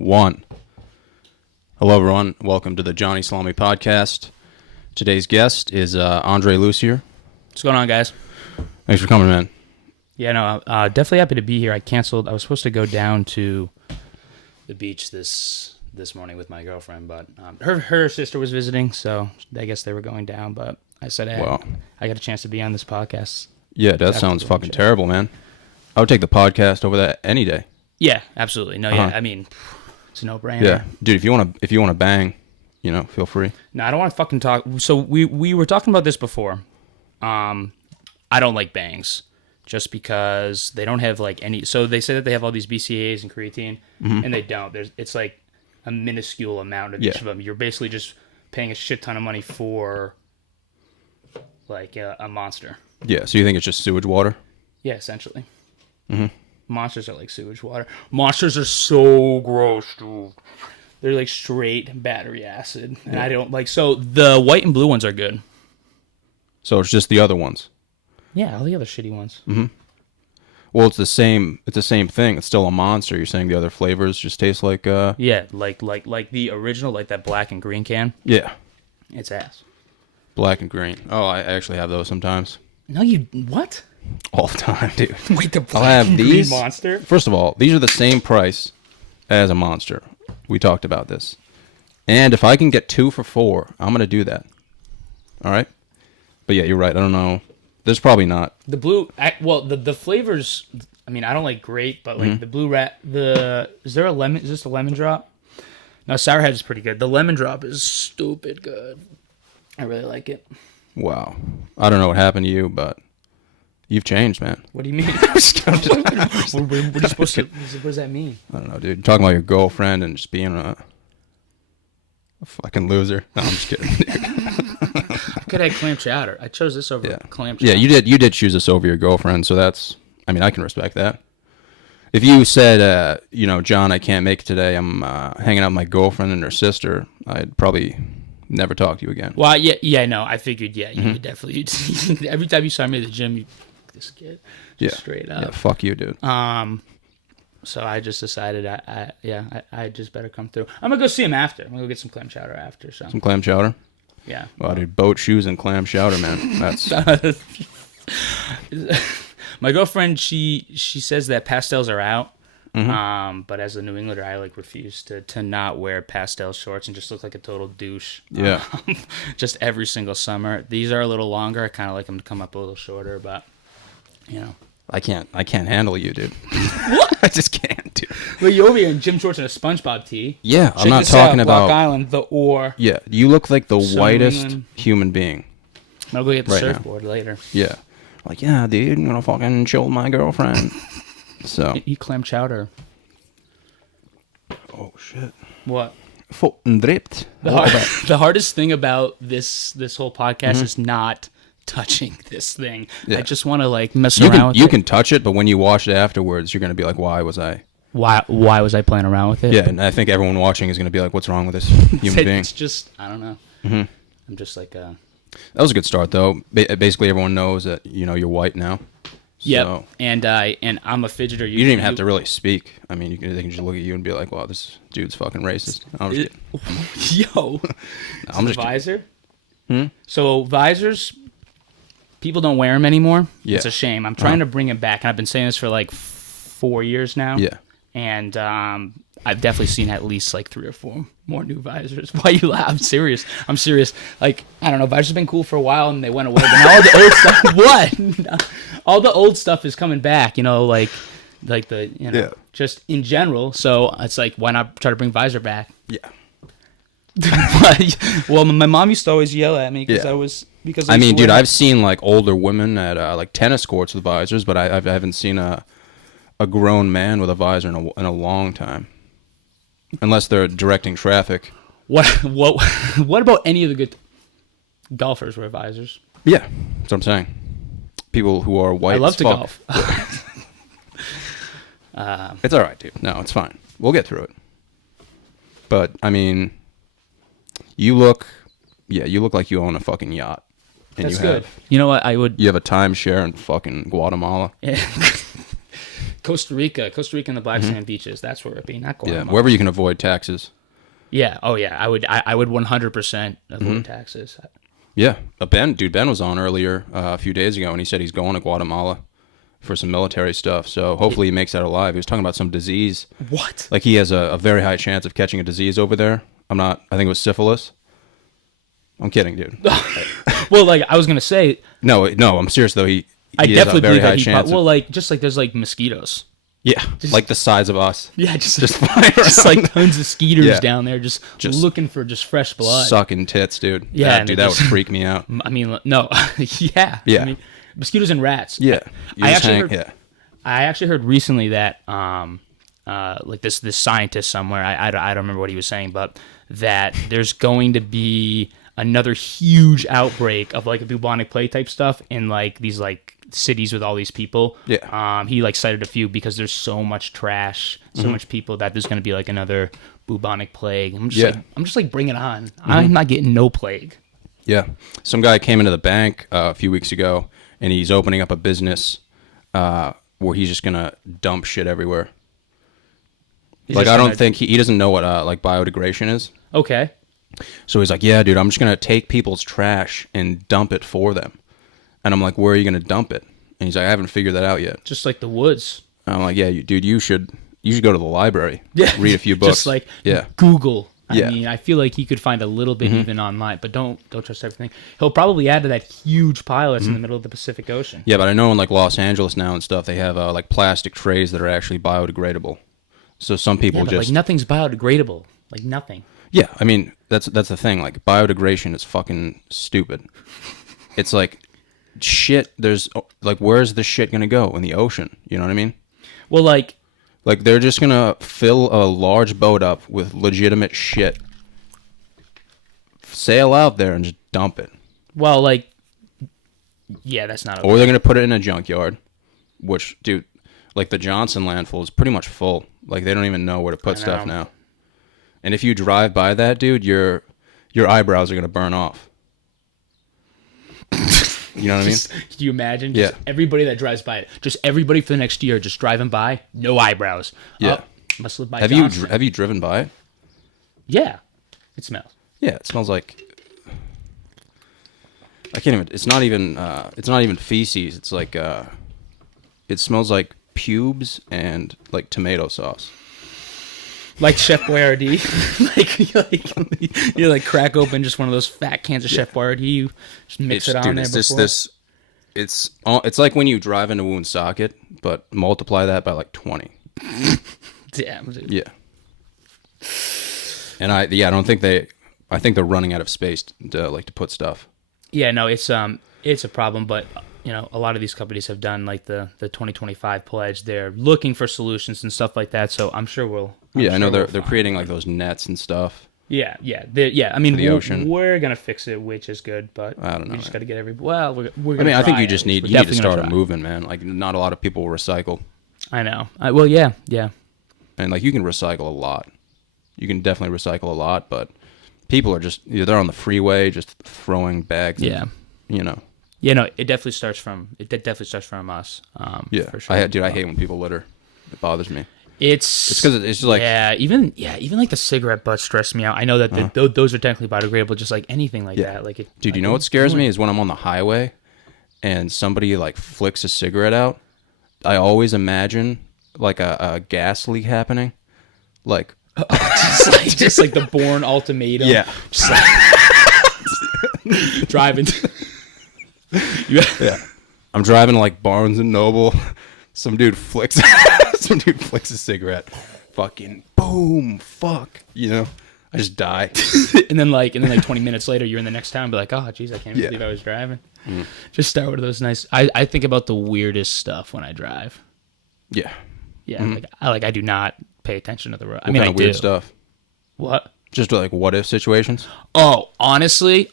1. Hello, everyone. Welcome to the Johnny Salami podcast. Today's guest is Andre Lussier. What's going on, guys? Thanks for coming, man. Yeah, no, definitely happy to be here. I was supposed to go down to the beach this morning with my girlfriend, but her sister was visiting, so I guess they were going down. But I said, hey, well, I got a chance to be on this podcast. Yeah, that sounds fucking terrible, man. I would take the podcast over that any day. Yeah, absolutely. No, yeah, I mean, it's a no-brainer. Yeah, dude, if you want to bang, feel free. No, I don't want to fucking talk. So we were talking about this before. I don't like bangs just because they don't have like any. So they say that they have all these BCAAs and creatine, and they don't. It's like a minuscule amount of each of them. You're basically just paying a shit ton of money for like a monster. Yeah, so you think it's just sewage water? Yeah, essentially. Monsters are like sewage water. Monsters are so gross, dude. They're like straight battery acid, and I don't like. So the white and blue ones are good. So it's just the other ones. Yeah, all the other shitty ones. Well, it's the same. It's the same thing. It's still a monster. You're saying the other flavors just taste like. Yeah, like the original, like that black and green can. Yeah. It's ass. Black and green. Oh, I actually have those sometimes. No, you what? All the time, dude. Wait, the black I'll have and these green monster. First of all, these are the same price as a monster. We talked about this, and if I can get 2 for $4, I'm gonna do that. All right. But yeah, you're right. I don't know. There's probably not. The blue, well, the flavors, I mean, I don't like grape, but like the blue rat, is there a lemon, is this a lemon drop? No, Sour Head is pretty good. The lemon drop is stupid good. I really like it. Wow. I don't know what happened to you, but you've changed, man. What do you mean? What are you supposed to, what does that mean? I don't know, dude. You're talking about your girlfriend and just being a fucking loser. No, I'm just kidding, dude. I could have clam chowder. I chose this over clam chowder. Yeah, you did choose this over your girlfriend, so that's, I mean, I can respect that. If you said, John, I can't make it today, I'm hanging out with my girlfriend and her sister, I'd probably never talk to you again. Well, yeah, no, I figured, you would definitely, every time you saw me at the gym, this kid, straight up. Yeah, fuck you, dude. So I just decided, I just better come through. I'm gonna go see him after. I'm gonna go get some clam chowder after. So some clam chowder. Yeah. Wow, dude, boat shoes and clam chowder, man. That's my girlfriend. She says that pastels are out. But as a New Englander, I like refuse to not wear pastel shorts and just look like a total douche. Yeah. Just every single summer. These are a little longer. I kind of like them to come up a little shorter, but I can't handle you, dude. What? I just can't, dude. Well, you over here in gym shorts and a SpongeBob tee. Yeah, I'm not talking about Block Island, the ore. Yeah, you look like the whitest human being. I'll go get the surfboard later. Yeah. Like, yeah, dude, I'm gonna fucking chill with my girlfriend. So eat clam chowder. Oh shit. What? Foten dripped. The hardest thing about this whole podcast is not touching this thing. Yeah. I just want to like mess around with it. You can touch it, but when you wash it afterwards, you're gonna be like, why was I playing around with it? Yeah, and I think everyone watching is gonna be like, what's wrong with this human being? It's just, I don't know. I'm just like That was a good start, though. Basically, everyone knows that you're white now. Yep, so. and I'm a fidgeter. You didn't even have to really speak. I mean, they can just look at you and be like, "Wow, this dude's fucking racist." I'm just kidding. Yo, I'm just visor. So visors, people don't wear them anymore. Yeah. It's a shame. I'm trying to bring it back, and I've been saying this for like 4 years now. Yeah, and I've definitely seen at least like 3 or 4 more new visors. Why you laugh? I'm serious. Like, I don't know, visors have been cool for a while and they went away. But now all the old stuff, what? All the old stuff is coming back, like just in general. So it's like, why not try to bring visor back? Yeah. Well, my mom used to always yell at me because I mean, dude, I've seen like older women at like tennis courts with visors, but I haven't seen a grown man with a visor in a long time. Unless they're directing traffic. What about any of the good golfers wear visors? Yeah, that's what I'm saying. People who are white. I love to golf. It's all right, dude. No, it's fine. We'll get through it. But I mean, you look like you own a fucking yacht. And that's good. You know what? You have a timeshare in fucking Guatemala. Yeah. Costa Rica and the Black Sand beaches. That's where it'd be. Not Yeah, Guatemala. wherever you can avoid taxes. Yeah. Oh yeah. I would 100% avoid taxes. Yeah, Ben was on earlier a few days ago, and he said he's going to Guatemala for some military stuff. So hopefully he makes that alive. He was talking about some disease. What? Like he has a very high chance of catching a disease over there. I think it was syphilis. I'm kidding, dude. Well, like I was gonna say, No, I'm serious though. He I has definitely a very believe high that he. chance. Well, like just like there's like mosquitoes. Yeah, like the size of us. Yeah, just flying just around. like tons of skeeters Yeah. down there, just looking for just fresh blood. Sucking tits, dude. Yeah, dude, and that just- would freak me out. I mean, no, yeah, Yeah. I mean, mosquitoes and rats. Yeah, you I just actually hang- heard, I actually heard recently that like this scientist somewhere, I don't remember what he was saying, but that there's going to be another huge outbreak of like a bubonic plague type stuff in like these like cities with all these people. Yeah. He like cited a few because there's so much trash, so much people that there's going to be like another bubonic plague. I'm just like bring it on. I'm not getting no plague. Yeah. Some guy came into the bank a few weeks ago, and he's opening up a business where he's just gonna dump shit everywhere. Like I don't think he doesn't know what like biodegradation is. Okay. So he's like, yeah, dude, I'm just gonna take people's trash and dump it for them. And I'm like, where are you gonna dump it? And he's like, I haven't figured that out yet. Just like the woods. And I'm like, yeah, dude, you should go to the library. Yeah. Read a few books. Just like yeah. Google. Yeah. I mean, I feel like he could find a little bit even online, but don't trust everything. He'll probably add to that huge pile that's in the middle of the Pacific Ocean. Yeah, but I know in like Los Angeles now and stuff, they have like plastic trays that are actually biodegradable. So some people Yeah, but just like nothing's biodegradable. Like nothing. yeah. I mean, that's the thing. Like biodegradation is fucking stupid. It's like shit. There's like, where's the shit gonna go in the ocean? You know what I mean? Well, like Like they're just gonna fill a large boat up with legitimate shit, sail out there and just dump it, yeah, that's not okay. or they're gonna put it in a junkyard, which, dude, like the Johnson landfill is pretty much full. Like they don't even know where to put stuff now. And if you drive by that, dude, your eyebrows are gonna burn off. You know what I mean? Can you imagine? Just everybody that drives by it, just everybody for the next year, just driving by, no eyebrows. Yeah. Oh, must live by Have Johnson. you driven by it? Yeah, it smells. Yeah, it smells like I can't even. It's not even feces. It's like it smells like pubes and like tomato sauce. Like Chef Boyardee, you like crack open just one of those fat cans of Chef Boyardee, you just mix it on dude, there it's before. just this. It's like when you drive into Woonsocket, but multiply that by like 20. Damn, dude. Yeah. And I don't think I think they're running out of space to put stuff. Yeah, no, it's a problem, but you know, a lot of these companies have done like the 2025 pledge. They're looking for solutions and stuff like that. So I'm sure we'll. I know they're creating like those nets and stuff. Yeah. I mean, the ocean. We're gonna fix it, which is good, but I don't know, We just man. got to get everybody. Well, we're gonna. I mean, I think try you just at least. need We're to definitely gonna start a try. movement, man. Like not a lot of people recycle, I know. Well, yeah. and like you can recycle a lot. You can definitely recycle a lot, but people are just they're on the freeway just throwing bags. Yeah. You know. Yeah, no, it definitely starts from us. Yeah. For sure. I hate when people litter. It bothers me. It's because it's just like even like the cigarette butts stress me out. I know that those are technically biodegradable, just like anything like that. Like, dude, you know what scares me is when I'm on the highway and somebody like flicks a cigarette out. I always imagine like a gas leak happening, like just like the Bourne Ultimatum. yeah, just like driving. yeah. I'm driving to like Barnes and Noble. Some dude flicks a cigarette. Fucking boom, fuck. You know, I just die. and then like 20 minutes later, you're in the next town. And be like, oh, jeez, I can't believe I was driving. Just start with those nice. I think about the weirdest stuff when I drive. Yeah. Yeah, I do not pay attention to the road. What kind of weird stuff? What? Just like what if situations? Oh, honestly,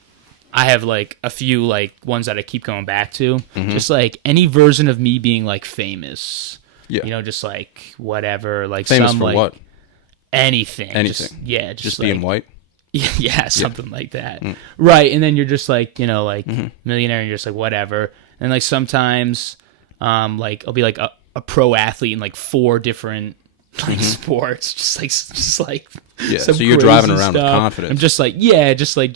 I have like a few like ones that I keep going back to. Just like any version of me being like famous. Yeah. You know, just like whatever, like Famous some for like what? anything. Anything. Just being white. Yeah, something like that. Right, and then you're just like, you know, like millionaire, and you're just like whatever. And like sometimes, like I'll be like a pro athlete in like 4 different like sports, just like Yeah, some so you're crazy driving around with stuff. confidence. I'm just like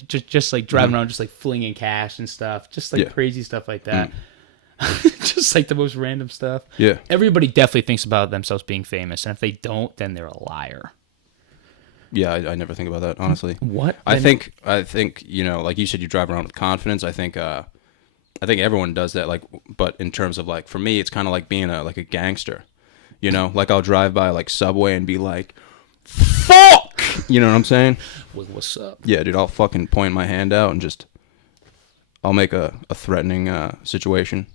just like driving around, just like flinging cash and stuff, just like crazy stuff like that. Just like the most random stuff. Yeah. Everybody definitely thinks about themselves being famous, and if they don't, then they're a liar. Yeah, I never think about that, honestly. What? I think you know, like you said, you drive around with confidence. I think everyone does that. Like, but in terms of like, for me, it's kind of like being a gangster. You know, like I'll drive by like Subway and be like, "Fuck," you know what I'm saying? What's up? Yeah, dude, I'll fucking point my hand out and just, I'll make a threatening situation.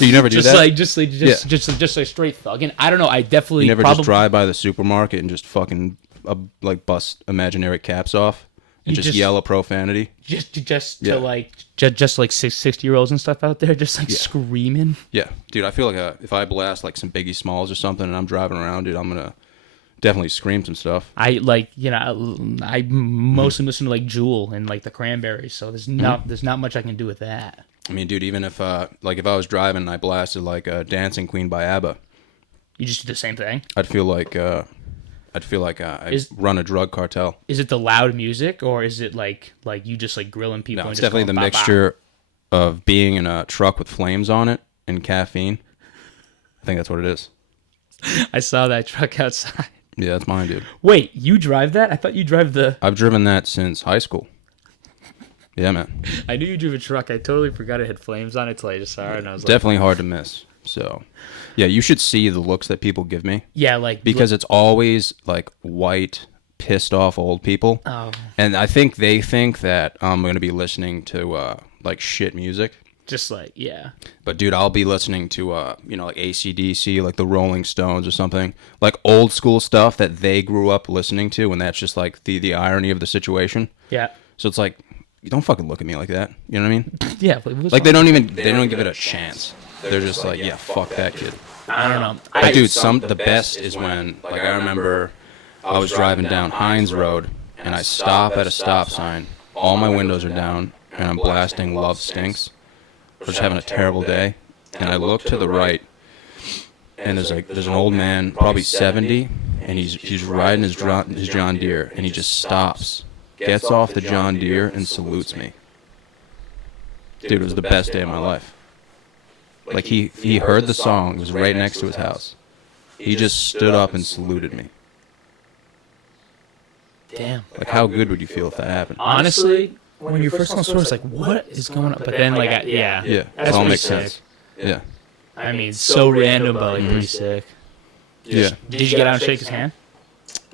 You never do that? Just like straight thugging. I don't know. I definitely You never probably just drive by the supermarket and just fucking like bust imaginary caps off and just yell a profanity. just to like just like 60-year-olds and stuff out there, just like screaming. Yeah, dude, I feel like if I blast like some Biggie Smalls or something and I'm driving around, dude, I'm gonna definitely scream some stuff. I like, you know, I mostly listen to like Jewel and like the Cranberries, so there's not much I can do with that. I mean, dude, even if if I was driving and I blasted like Dancing Queen by ABBA, You just do the same thing. I'd feel like I run a drug cartel. Is it the loud music, or is it like you just like grilling people? No, and it's just definitely going, the "Bah, mixture of being in a truck with flames on it and caffeine. I think that's what it is. bah." I saw that truck outside. Yeah, that's mine, dude. Wait, you drive that? I thought you drive the. I've driven that since high school. Yeah, man. I knew you drove a truck. I totally forgot it had flames on it till I just saw it, and I was Definitely hard to miss. So, yeah, you should see the looks that people give me. like, yeah, like Because it's always like white, pissed off old people. Oh. And I think they think that I'm going to be listening to like shit music. just like yeah. But dude, I'll be listening to like AC/DC, like the Rolling Stones or something, like old school stuff that they grew up listening to, and that's just like the irony of the situation. Yeah. So it's like, you don't fucking look at me like that. You know what I mean? Yeah. Like they don't give it a chance. They're just like, yeah, fuck that kid. I don't know. But dude, the best is when, like, I remember I was driving down Hines Road and I stop at a stop sign. All my windows are down and I'm blasting Love Stinks. I was just having a terrible day, and I look to the right, and there's an old man, probably 70, and he's riding his John Deere, and he just stops, gets off the John Deere, and salutes me. Dude, it was the best day of my life. Like, he heard the song, it was right next to his house. He just stood up and saluted me. Damn. Like, how good would you feel if that happened? Honestly, when you first saw the story, it's like, what is going on? But then, like, yeah, Yeah, that's it all pretty makes sick. sense. Yeah. I mean, so random, but like pretty sick. Yeah. Did you get out and shake his hand?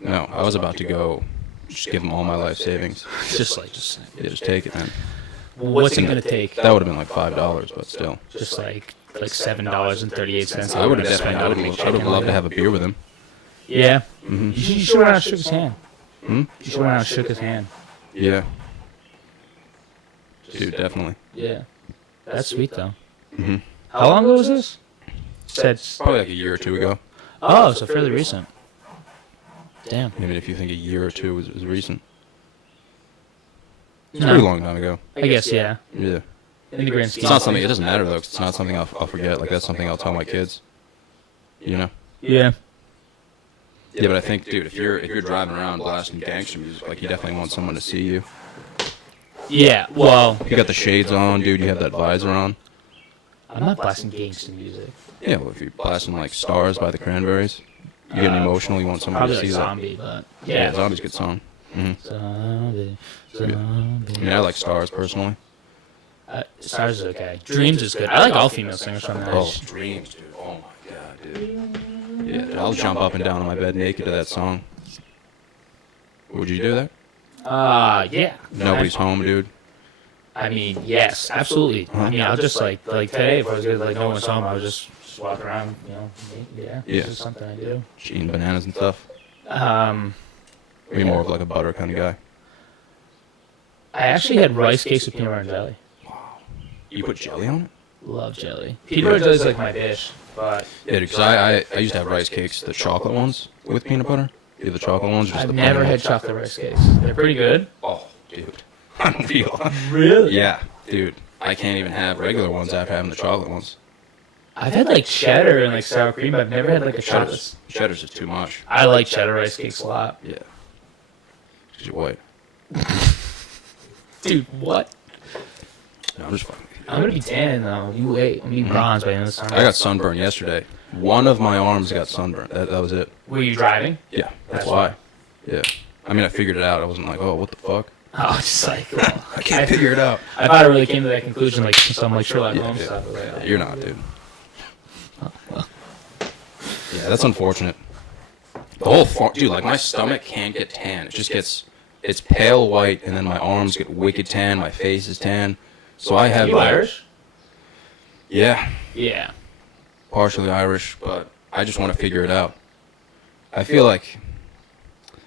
No, I was about to go just give him all my life savings. Just Yeah, just take it, man. what's it gonna take? That would have been like $5, but still. Just like $7.38. I would have loved to have a beer with him. Yeah. Mm-hmm. You should have went out and shook his hand. You should have went out and shook his hand. Yeah. Dude, definitely. Yeah. That's sweet though. Mm-hmm. How long ago was this? Said. Probably like a year or two ago. Oh, so fairly recent. Damn. Even if you think a year or two was recent. It's a No. pretty long time ago. I guess yeah. Yeah. In the grand scheme. It's not something, it doesn't matter though, 'cause it's not something I'll forget. Like, that's something I'll tell my kids. You know? Yeah. Yeah, but I think, dude, if you're driving around blasting gangster music, like, you definitely want someone to see you. Yeah. Well, You got the shades on, dude, you have that visor on. I'm not blasting gangster music. Yeah, well, if you're blasting, like, Stars by the Cranberries, you get emotional, you want someone Probably to like see that. Zombie, but Yeah, Zombie's a good song. Mm-hmm. Zombie. I mean, I like Stars, personally. Stars is okay. Dreams is good. I like all female singers from that. Oh, Dreams, dude. Oh, my God, dude. Yeah, dude, I'll jump up and down on my bed naked to that song. Would you do that? Yeah. Nobody's home, dude. I mean, yes, absolutely. I mean, I'll just like today, if I was good, like no one's home, I would just walk around, you know. Yeah. Yeah. It's just something I do. Just eating bananas and stuff. I Be more of like a butter kind of guy. actually had rice cakes with peanut butter and jelly. You put jelly on it? Love jelly. Peanut butter and jelly is like my dish, but Yeah, dude, because I used to have rice cakes, the chocolate ones with peanut butter. Yeah, the chocolate ones. Just I've the never plain had ones. chocolate rice cakes. They're pretty good. Oh, dude. Unreal. Really? Yeah, dude. I can't even have regular ones after having the chocolate ones. I've had like cheddar and like sour cream, but I've never had like a chocolate. Cheddar's just too much. I like cheddar rice cakes a lot. Yeah. Because you're white. Dude, what? No, I'm just fucking. I'm gonna be tan though. You wait. I'm gonna be bronze by the end of the summer. I got sunburned yesterday. One of my arms got sunburned. That was it. Were you driving? Yeah, that's why. Yeah. I mean, I figured it out. I wasn't like, oh, what the fuck? Oh, just like, well, I can't figure it out. I thought I really came to that conclusion like some like Sherlock Holmes Yeah. stuff. But, like, You're not, dude. Yeah, that's unfortunate. The whole dude, like my stomach can't get tan. It just gets, it's pale white, and then my arms get wicked tan. My face is tan. So I have. You Irish? Yeah, Yeah. partially Irish, but I just want to figure it out. I feel like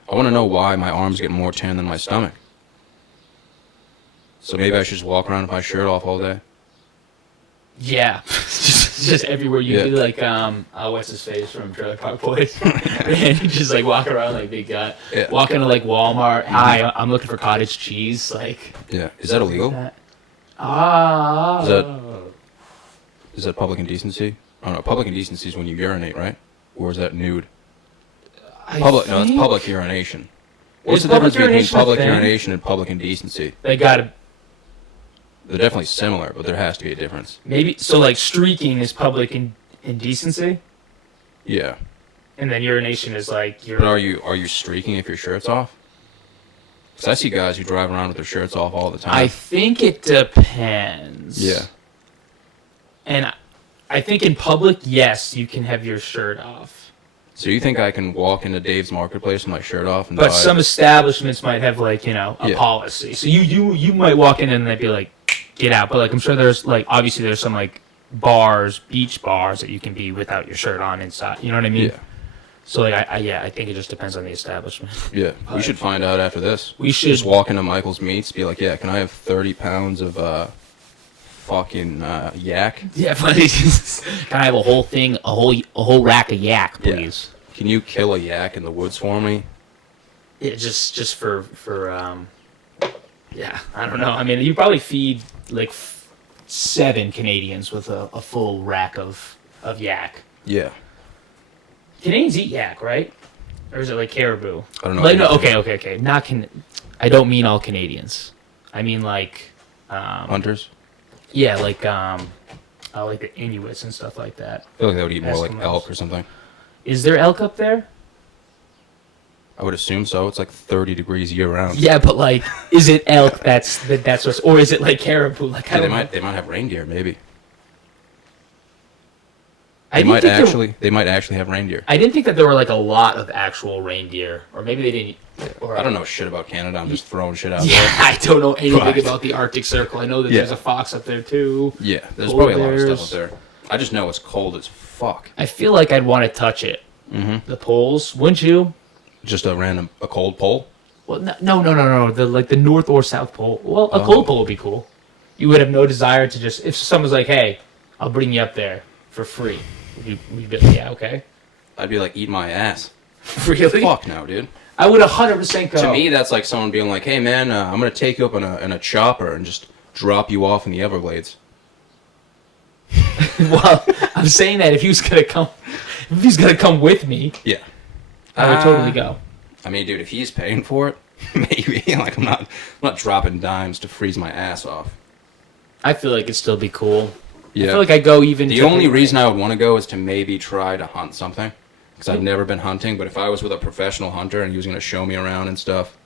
I want to know why my arms get more tan than my stomach. So maybe I should just walk around with my shirt off all day. Yeah. just everywhere you Yeah. do like what's his face from Trailer Park Boys? And you just like walk around like big guy. Yeah. Walk into like Walmart. Hi, I'm looking for cottage cheese. Like. Yeah. Is that illegal? Ah. Is that public indecency? Oh no, public indecency is when you urinate, right? Or is that nude? No, that's public urination. What's the difference between public urination and public indecency? They gotta. They're definitely similar, but there has to be a difference. Maybe so. Like streaking is public indecency, Yeah. and then urination is like But are you streaking if your shirt's off? Because I see guys who drive around with their shirts off all the time. I think it depends. Yeah. And I think in public, yes, you can have your shirt off. So you think I can walk into Dave's Marketplace with my shirt off and But buy... some establishments might have like, a Yeah. policy. So you might walk in and they'd be like, get out. But like I'm sure there's like obviously there's some like bars, beach bars that you can be without your shirt on inside. You know what I mean? Yeah. So like I think it just depends on the establishment. Yeah. We should find out after this. We should Just walk into Michael's Meats, be like, yeah, can I have 30 pounds of fucking yak? Yeah, but can I have a whole thing, a whole rack of yak, please? Yeah. Can you kill a yak in the woods for me? Yeah, just for yeah, I don't know. I mean, you probably feed like 7 Canadians with a full rack of yak. Yeah. Canadians eat yak, right? Or is it like caribou? I don't know. Like no, okay. I don't mean all Canadians. I mean like Hunters? yeah, like the Inuits and stuff like that. I feel like they would eat more like Eskimos. elk or something. Is there elk up there? I would assume so. It's like 30 degrees year round. Yeah, but like, is it elk? That's what's, or is it like caribou? Like, Yeah, I they don't know. might have reindeer, maybe. I They didn't might actually have reindeer. I didn't think that there were like a lot of actual reindeer, or maybe they didn't. Or I don't know shit about Canada. I'm just throwing shit out Yeah, there. I don't know anything But- about the Arctic Circle. I know that Yeah. there's a fox up there too. Yeah, there's Polar probably a lot of bears. stuff up there. I just know it's cold as fuck. I feel like I'd want to touch it. Mm-hmm. The poles, wouldn't you? Just a cold pole? Well, no. The North or South Pole. Well, a Oh. cold pole would be cool. You would have no desire to just if someone's like, "Hey, I'll bring you up there for free." You'd be like, "Yeah, okay." I'd be like, eat my ass. Really? Fuck no, dude. I would 100% go. To me, that's like someone being like, hey man, I'm gonna take you up in a chopper and just drop you off in the Everglades. Well, I'm saying that if he was gonna come with me, Yeah. I would totally go. I mean, dude, if he's paying for it, maybe. Like, I'm not dropping dimes to freeze my ass off. I feel like it'd still be cool. Yeah. I feel like I go even. The only reason I would want to go is to maybe try to hunt something. Because I've never been hunting, but if I was with a professional hunter and he was going to show me around and stuff.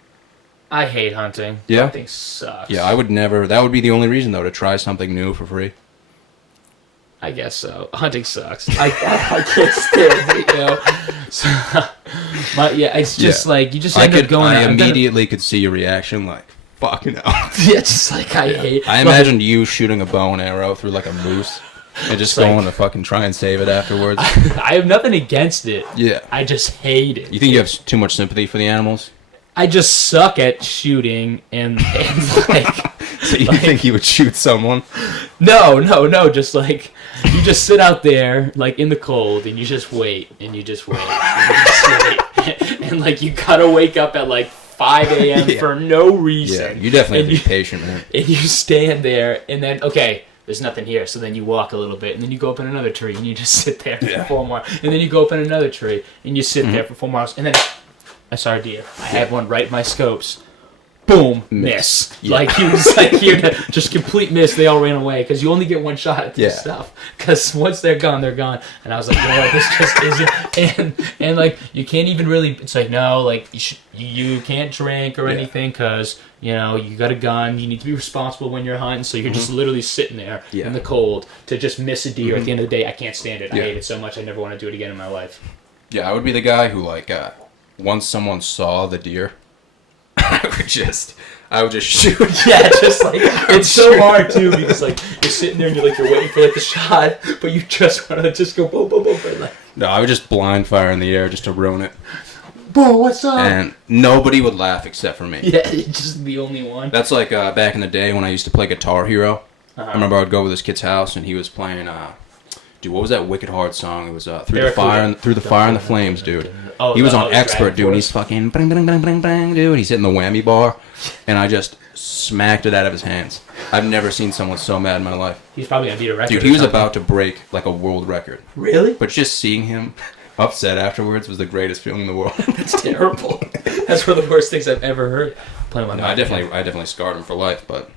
I hate hunting. Yeah? Hunting sucks. Yeah, I would never. That would be the only reason, though, to try something new for free. I guess so. Hunting sucks. I can't stand it, you know. So, it's just like you just end up going. I out- immediately could see your reaction, like, fuck no. Yeah, just like I hate. I imagined you shooting a bow and arrow through like a moose and just It's going like- to fucking try and save it afterwards. I have nothing against it. Yeah. I just hate it. You think you have too much sympathy for the animals? I just suck at shooting and like. So you think you would shoot someone? No. Just like you just sit out there like in the cold and you just wait and you just wait and, you just wait. And like you gotta wake up at like 5 a.m. Yeah. for no reason. Yeah, you definitely have And to be patient, man. And you stand there, and then, okay, there's nothing here. So then you walk a little bit, and then you go up in another tree, and you just sit there for 4 more. And then you go up in another tree, and you sit there for 4 more hours. And then I saw a deer. I had one right in my scopes. Boom, miss. Yeah. Like, he was like, here, just complete miss. They all ran away, because you only get one shot at this stuff. Because once they're gone, they're gone. And I was like, you know what, this just isn't. And like, you can't even really, it's like, no, like, you can't drink or anything, because, you know, you got a gun. You need to be responsible when you're hunting. So you're just literally sitting there in the cold to just miss a deer. At the end of the day, I can't stand it. I hate it so much. I never want to do it again in my life. Yeah, I would be the guy who, like, once someone saw the deer, I would just shoot. Yeah, just like, it's so hard too, because like, you're sitting there and you're waiting for like the shot, but you just want to just go boom, boom, boom, and like, No, I would just blind fire in the air just to ruin it. bro, what's up? And nobody would laugh except for me. Yeah, just the only one. That's like back in the day when I used to play Guitar Hero. I remember I would go over this kid's house and he was playing, dude, what was that wicked hard song? It was Through the Fire and the Flames, dude. Oh, he was on Expert, dude, and he's fucking bang, bang, bang, bang, bang, dude. He's hitting the whammy bar, and I just smacked it out of his hands. I've never seen someone so mad in my life. He's probably gonna beat a record. Dude, he was about to break like a world record. Really? But just seeing him upset afterwards was the greatest feeling in the world. That's terrible. That's one of the worst things I've ever heard. Playing my I definitely scarred him for life, but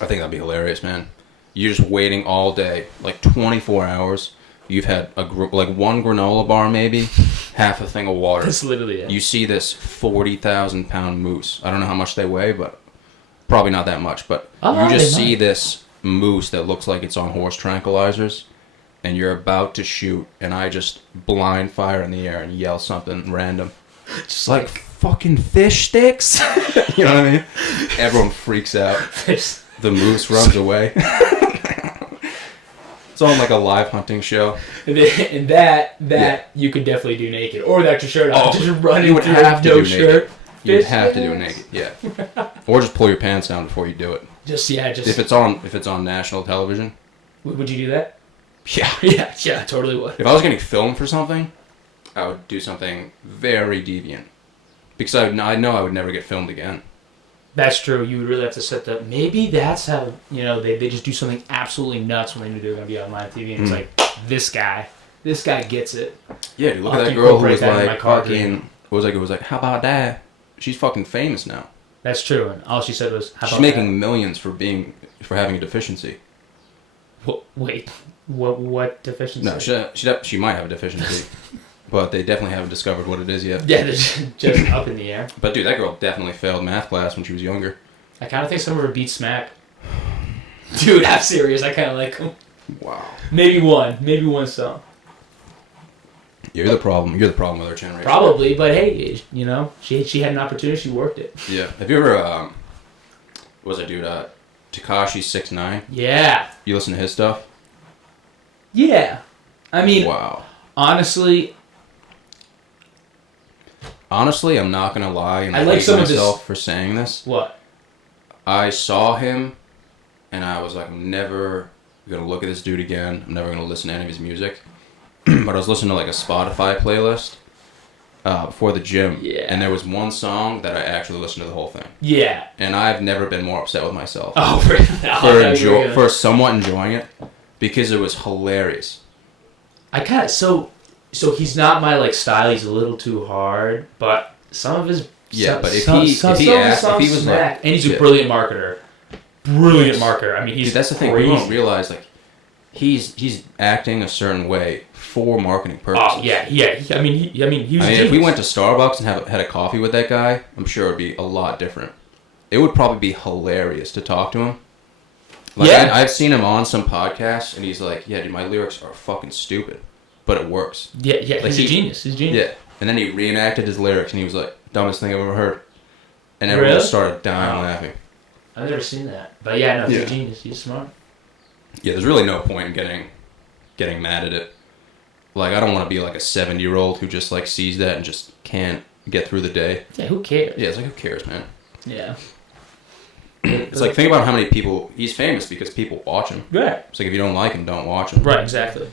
I think that'd be hilarious, man. You're just waiting all day, like 24 hours. You've had like one granola bar, maybe, half a thing of water. That's literally it. You see this 40,000-pound moose. I don't know how much they weigh, but probably not that much. But you just see this moose that looks like it's on horse tranquilizers, and you're about to shoot, and I just blind fire in the air and yell something random. Just like fucking fish sticks. You know what I mean? Everyone freaks out. The moose runs away. It's on like a live hunting show. And that you could definitely do naked, or without your shirt on. Just running you would through have to no do shirt. naked. You would have to do it naked, yeah. Or just pull your pants down before you do it. Just if it's on national television. Would you do that? Yeah. Yeah, totally would. If I was getting filmed for something, I would do something very deviant, because I know I would never get filmed again. That's true. You would really have to set the. Maybe that's how, you know, they just do something absolutely nuts when they knew they were going to be on live TV, and it's like, this guy gets it. Yeah, dude, look at that girl who was like fucking. It was like, how about that? She's fucking famous now. That's true, and all she said was, how about she's making millions for having a deficiency. Wait, what deficiency? No, she might have a deficiency. But they definitely haven't discovered what it is yet. Yeah, just up in the air. But dude, that girl definitely failed math class when she was younger. I kind of think some of her beats smack. Dude, I'm serious. I kind of like them. Wow. Maybe one song. You're the problem. You're the problem with our generation. Probably, but hey, you know, she had an opportunity. She worked it. Yeah. Have you ever what was it, dude? Tekashi 6ix9ine. Yeah. You listen to his stuff? Yeah. I mean, wow. Honestly, I'm not gonna lie and I like some myself for saying this. What? I saw him, and I was like, I'm never gonna look at this dude again. I'm never gonna listen to any of his music. But I was listening to like a Spotify playlist before the gym, and there was one song that I actually listened to the whole thing. Yeah. And I've never been more upset with myself. Oh, for somewhat enjoying it, because it was hilarious. I kind of so he's not my like style. He's a little too hard, but some of his but if he was like, and he's a brilliant marketer. Brilliant marketer. I mean, that's the thing. We don't realize, like, he's acting a certain way for marketing purposes. Oh yeah. I mean, he was. If we went to Starbucks and had a coffee with that guy, I'm sure it'd be a lot different. It would probably be hilarious to talk to him. Like, I've seen him on some podcasts, and he's like, "Yeah, dude, my lyrics are fucking stupid, but it works." Yeah. Like, he's a genius. He's a genius. Yeah, and then he reenacted his lyrics, and he was like, "Dumbest thing I've ever heard," and everyone just started dying laughing. I've never seen that, but yeah, no, he's a genius. He's smart. Yeah, there's really no point in getting mad at it. Like, I don't want to be like a 70-year-old who just like sees that and just can't get through the day. Yeah, who cares? Yeah, it's like, who cares, man? Yeah. It's like, think about how many people... He's famous because people watch him. Right. It's like, if you don't like him, don't watch him. Right, exactly.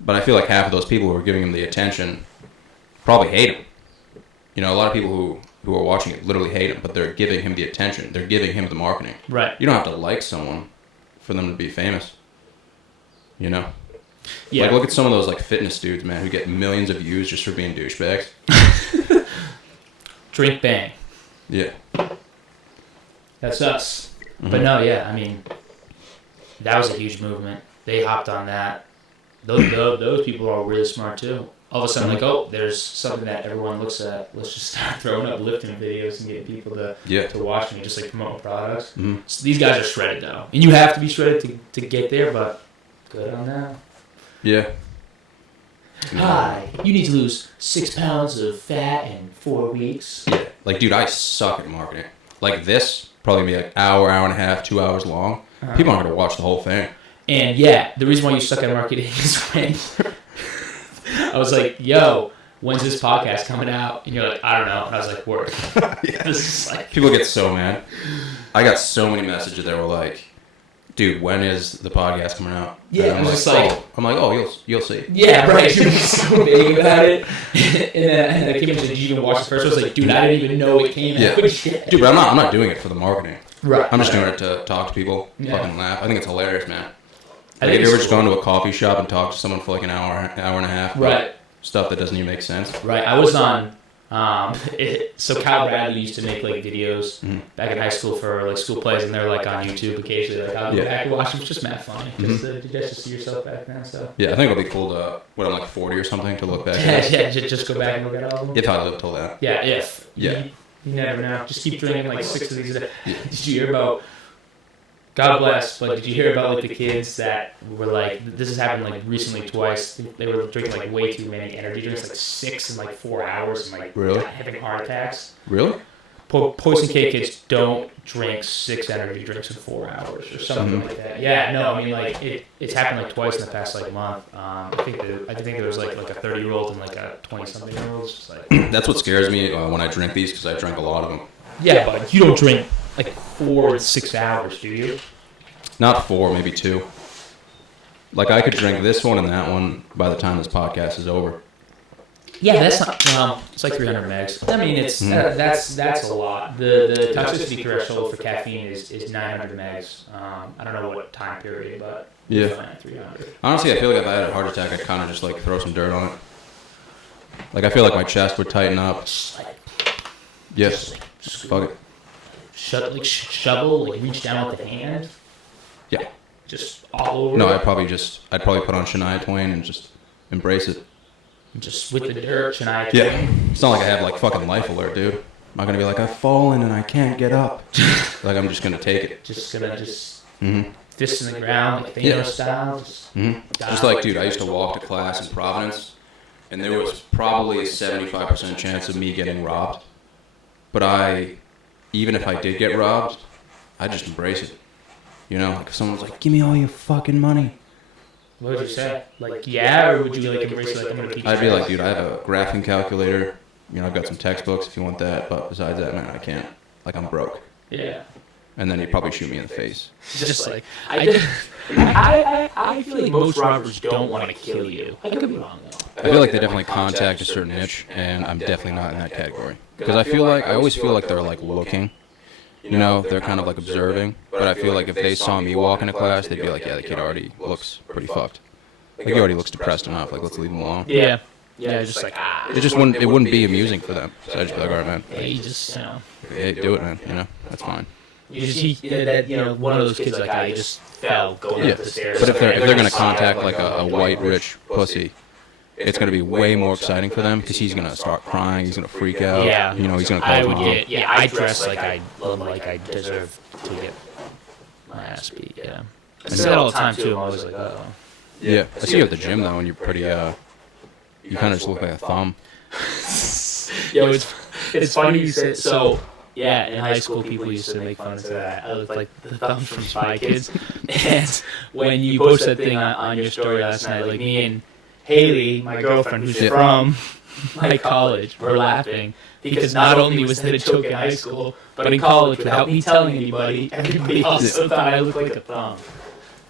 But I feel like half of those people who are giving him the attention probably hate him. You know, a lot of people who who are watching it literally hate him, but they're giving him the attention. They're giving him the marketing. Right. You don't have to like someone for them to be famous. You know? Yeah. Like, look at some of those, like, fitness dudes, man, who get millions of views just for being douchebags. Drink bang. Yeah. That's us. But no, yeah, I mean, that was a huge movement. They hopped on that. Those people are really smart, too. All of a sudden, like, oh, there's something that everyone looks at. Let's just start throwing up lifting videos and getting people to watch me, just like promote products. So these guys are shredded, though. And you have to be shredded to get there, but good on them. Yeah. Hi, you need to lose 6 pounds of fat in 4 weeks. Yeah. Like, dude, I suck at marketing. Like, this probably be like hour and a half, 2 hours long. People aren't going to watch the whole thing. And yeah, the reason why you suck at marketing is when I was like, yo, when's this podcast coming out? And you're like, I don't know. And I was like, word. This is like... People get so mad. I got so many messages that were like, dude, when is the podcast coming out? Yeah, I'm just like, like... I'm like, oh, you'll see. Yeah, right. You're so vague about it. And then I came and said, did you even watch the first one? I was like, dude, I didn't even know it came out. Yeah. Dude, but I'm not doing it for the marketing. Right. I'm just doing it to talk to people, fucking laugh. I think it's hilarious, man. Like, if you ever just go into a coffee shop and talk to someone for like an hour and a half. Right. Stuff that doesn't even make sense. Right. I was on... so Kyle Bradley used to make like videos back in high school for like school plays, and they're like on YouTube occasionally. Like I'll go back and watch them. It's just mad funny because you get to see yourself back then. So yeah, I think it'll be cool to when I'm like 40 or something to look back. Yeah, just go back and look at all of them. If I live till that. Yeah, if yeah, you never know. Just keep drinking like 6 of these a day. Did you hear about? God bless, but did you hear about like the kids that were like, this has happened like recently twice, they were drinking like way too many energy drinks, like 6 in like 4 hours, and like really? having heart attacks. Really? Poison K kids don't drink 6 energy drinks in 4 hours or something like that. Yeah, no, I mean like it's happened like twice in the past like month. I think there was like a 30-year-old and like a 20-something-year-old. Like, that's what scares me when I drink these because I drank a lot of them. Yeah, but you don't drink like 4 to 6 hours, do you? Not 4, maybe 2. Like I could drink this one and that one by the time this podcast is over. Yeah, that's not. It's like 300 megs. I mean, it's that's a lot. The toxicity threshold for caffeine is 900 megs. I don't know what time period, but yeah, 300. Honestly, I feel like if I had a heart attack, I'd kind of just like throw some dirt on it. Like I feel like my chest would tighten up. Yes, fuck it. Shovel, like reach down with the hand. Yeah. Just all over. No, I'd probably put on Shania Twain and just embrace it. Just with the dirt, Shania Twain. Yeah. It's not like I have like fucking life alert, dude. I'm not gonna be like I've fallen and I can't get up. Like I'm just gonna take it. Fist in the ground, like Thanos style. Just like, dude, I used to walk to class in Providence, and there was probably a 75% chance of me getting robbed. But even if I did get robbed, I'd just embrace it. You know, like if someone's like, "Give me all your fucking money." What would you say? Like, yeah, or would you like embrace it? Like, I'm gonna teach you? I'd be like, dude, I have a graphing calculator. You know, I've got some textbooks if you want that. But besides that, man, I can't. Like, I'm broke. Yeah. And then he'd probably shoot me in the face. Just like I feel like most robbers don't want to kill you. I could be wrong though. I feel like they definitely contact a certain itch, and I'm definitely not in that category. Because I always feel like they're like looking. You know, they're kind of like observing, but I feel like if they saw me walk into class, they'd be like, yeah, the kid already looks pretty fucked. Like, he already looks depressed enough, like, let's leave him alone. Yeah. Yeah, just like, It wouldn't be amusing for them. So I'd just be like, all right, man. Yeah, you just, you know. Hey, do it, man, you know, that's fine. One of those kids like I just fell going up the stairs. But if they're going to contact like a white, rich pussy, it's going to be way more exciting for them because he's going to start crying, he's going to freak out. Yeah. You know, he's going to cause mom. I dress like I deserve to get my ass beat, yeah. I say that all the time, too. I'm always like, uh-oh. Yeah. I see you at the gym, though, and you're pretty, you kind of just look like a thumb. Yo, it's funny you said, so, yeah, in high school, people used to make fun of that. I look like the thumb from Spy Kids. And when you posted that thing on your story last night, like me and Haley, my girlfriend, who's from my college, were laughing because not only was that a joke in high school, but in college, without me telling anybody, everybody also thought I looked like a thumb.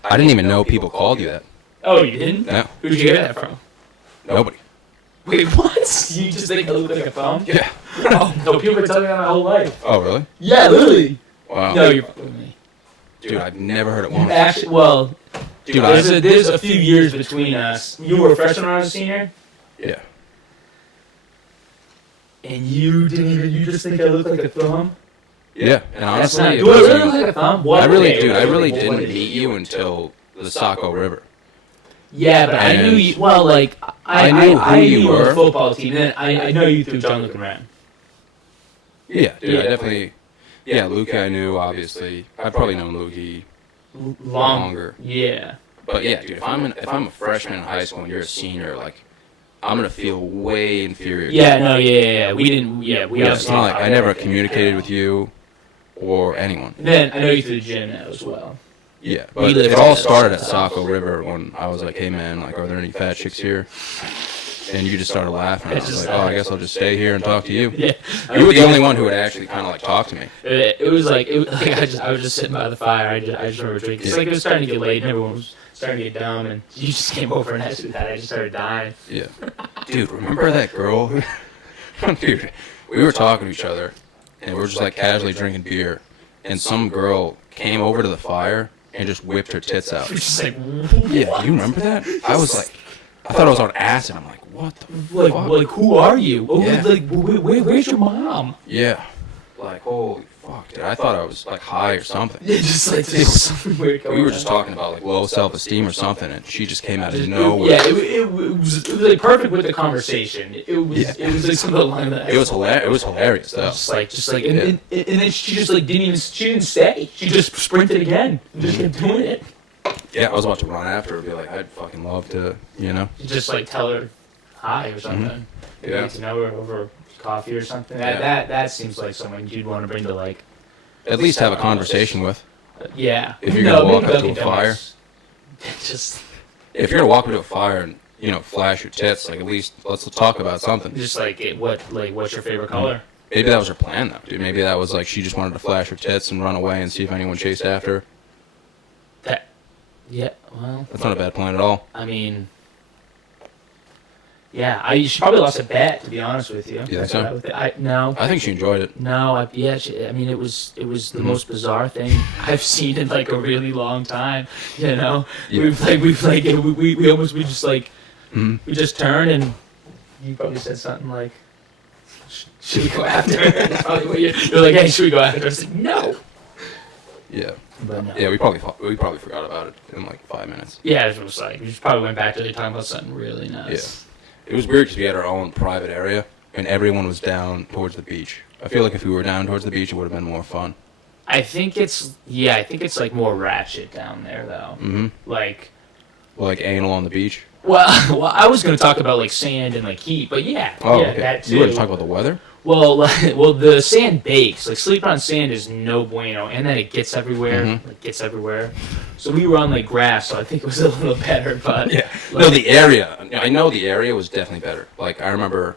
I didn't even know people called you that. Oh, you didn't? No. Who'd you hear that from? Nobody. Wait, what? You just think I look like a thumb? Yeah. Oh, no, people have been telling me that my whole life. Oh, really? Yeah, literally. Wow. No, you're fucking with me. Dude, I've never heard it once. Actually, well, Dude, there's a few years between us. You were a freshman when I was a senior? Yeah. And you just think I look like a thumb? Yeah, and honestly, it do I really wasn't- look like a thumb? What? I really, Okay, dude, I really what didn't is it? meet you until the Saco River. Yeah, but I knew And- you. Well, like I knew who you knew on were. the football team. And then I know you through John Luke and Ren. Yeah, dude, Yeah. I definitely. Yeah, Luke, I knew obviously. I've probably known Lukey, Longer. Yeah. but yeah, dude, if I'm a freshman in high school and you're a senior, like, I'm gonna feel way inferior. Yeah. No. Yeah. We didn't. Yeah. We. Yeah, it's not like I never communicated with you or anyone. And then I know you through the gym now as well. Yeah, We but lived it all in started at that Saco River when I was like, hey man, like, are there any fat chicks here? And you just started laughing. I was like, oh, I guess I'll just stay here and talk to you. Yeah. You were the only one who would actually kind of like talk to me. It was like I was just sitting by the fire. I just remember drinking. It's like it was starting to get late and everyone was starting to get dumb, and you just came over and asked me that. I just started dying. Yeah. Dude, remember that girl? Dude, we were talking to each other, and we were just like casually drinking beer, and some girl came over to the fire and just whipped her tits out. Just like Yeah, you remember that? I was like, I thought I was on acid. I'm like, what the fuck? like who are you? Oh, Yeah. like where's your mom? Yeah. Like, holy fuck, dude. I thought I was like high or something. Yeah, just like there's something weird going We were on. just talking about like low self-esteem or something, and she just came out of nowhere. Yeah, it was like perfect with the conversation. It was like something along that. It was hilarious. It was hilarious though. Just like, and then she just like she didn't stay. She just sprinted again, and just kept doing it. Yeah, I was about to run after her and be like, I'd fucking love to, you know? Just like tell her hi or something. Yeah. Get to know her over coffee or something. Yeah. That seems like someone you'd want to bring to like. At least have a conversation with. Yeah. If you're gonna walk maybe up to a Dunkin' fire. Donuts. Just If you're gonna walk into a fire and, you know, flash your tits, like at least let's talk about something. what's your favorite color? Maybe that was her plan though, dude. Maybe that was like she just wanted to flash her tits and run away and see if anyone chased after her. Yeah. Well, That's not a bad plan at all. I mean. Yeah, she probably lost a bet, to be honest with you. You think so? No. I think she enjoyed it. No, I mean, it was the most bizarre thing I've seen in like a really long time. You know, Yeah. we just like Mhm. we just turned and you probably said something like, "Should we go after her?" That's probably what you're like, "Hey, should we go after her?" I was like, "No." Yeah. But no. Yeah, we probably forgot about it in like 5 minutes. Yeah, it was like we just probably went back to talking about something really nice. It was weird because we had our own private area and everyone was down towards the beach. I feel like if we were down towards the beach, it would have been more fun. I think it's like more ratchet down there though. Mm-hmm. Like. Like anal on the beach. Well, I was gonna talk about like sand and like heat, but yeah, Oh, yeah, okay. that too. You want to talk about the weather? Well, the sand bakes. Like sleeping on sand is no bueno, and then it gets everywhere. Mhm. Like gets everywhere. So we were on like grass, so I think it was a little better. But Yeah. like, No, the area. I know the area was definitely better. Like I remember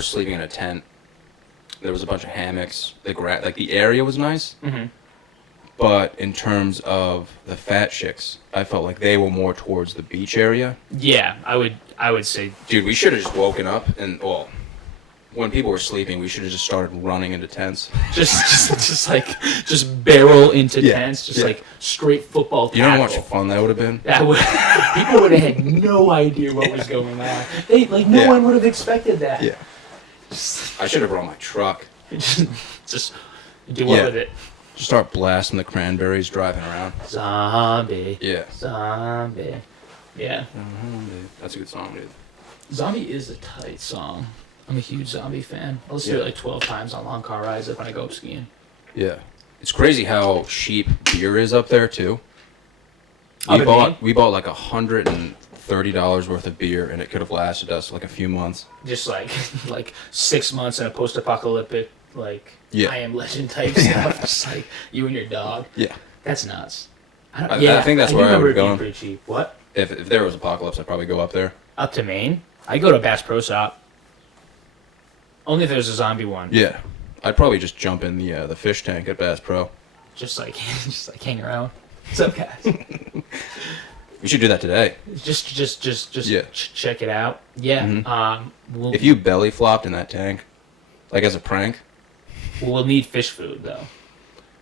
sleeping in a tent. There was a bunch of hammocks. Like the area was nice. Mhm. But in terms of the fat chicks, I felt like they were more towards the beach area. yeah, I would say Dude, we should have just woken up and when people were sleeping, we should have just started running into tents. just barrel into Yeah, tents, just yeah. like straight football. You know how much tackle. fun that would have been? That would people would have had no idea what was going on. No Yeah. one would have expected that. Yeah. I should have brought my truck. just do what Yeah. with it. Just start blasting the cranberries driving around. Zombie. Yeah. Zombie. Yeah. That's a good song, dude. Zombie is a tight song. I'm a huge Zombie fan. I listen to it like 12 times on long car rides when I go up skiing. Yeah. It's crazy how cheap beer is up there too. Up in Maine? We bought like $130 worth of beer and it could have lasted us like a few months. Just like like 6 months in a post-apocalyptic like Yeah. I Am Legend type stuff. Just like you and your dog. Yeah. That's nuts. I think that's do where I remember would it being go. pretty cheap. What? If there was apocalypse, I'd probably go up there. Up to Maine? I go to Bass Pro Shop. Only if there's a zombie one. Yeah. I'd probably just jump in the fish tank at Bass Pro. Just like hang around. What's up, guys? We should do that today. Just Yeah. check it out. Yeah. If you belly flopped in that tank, like as a prank. We'll need fish food though.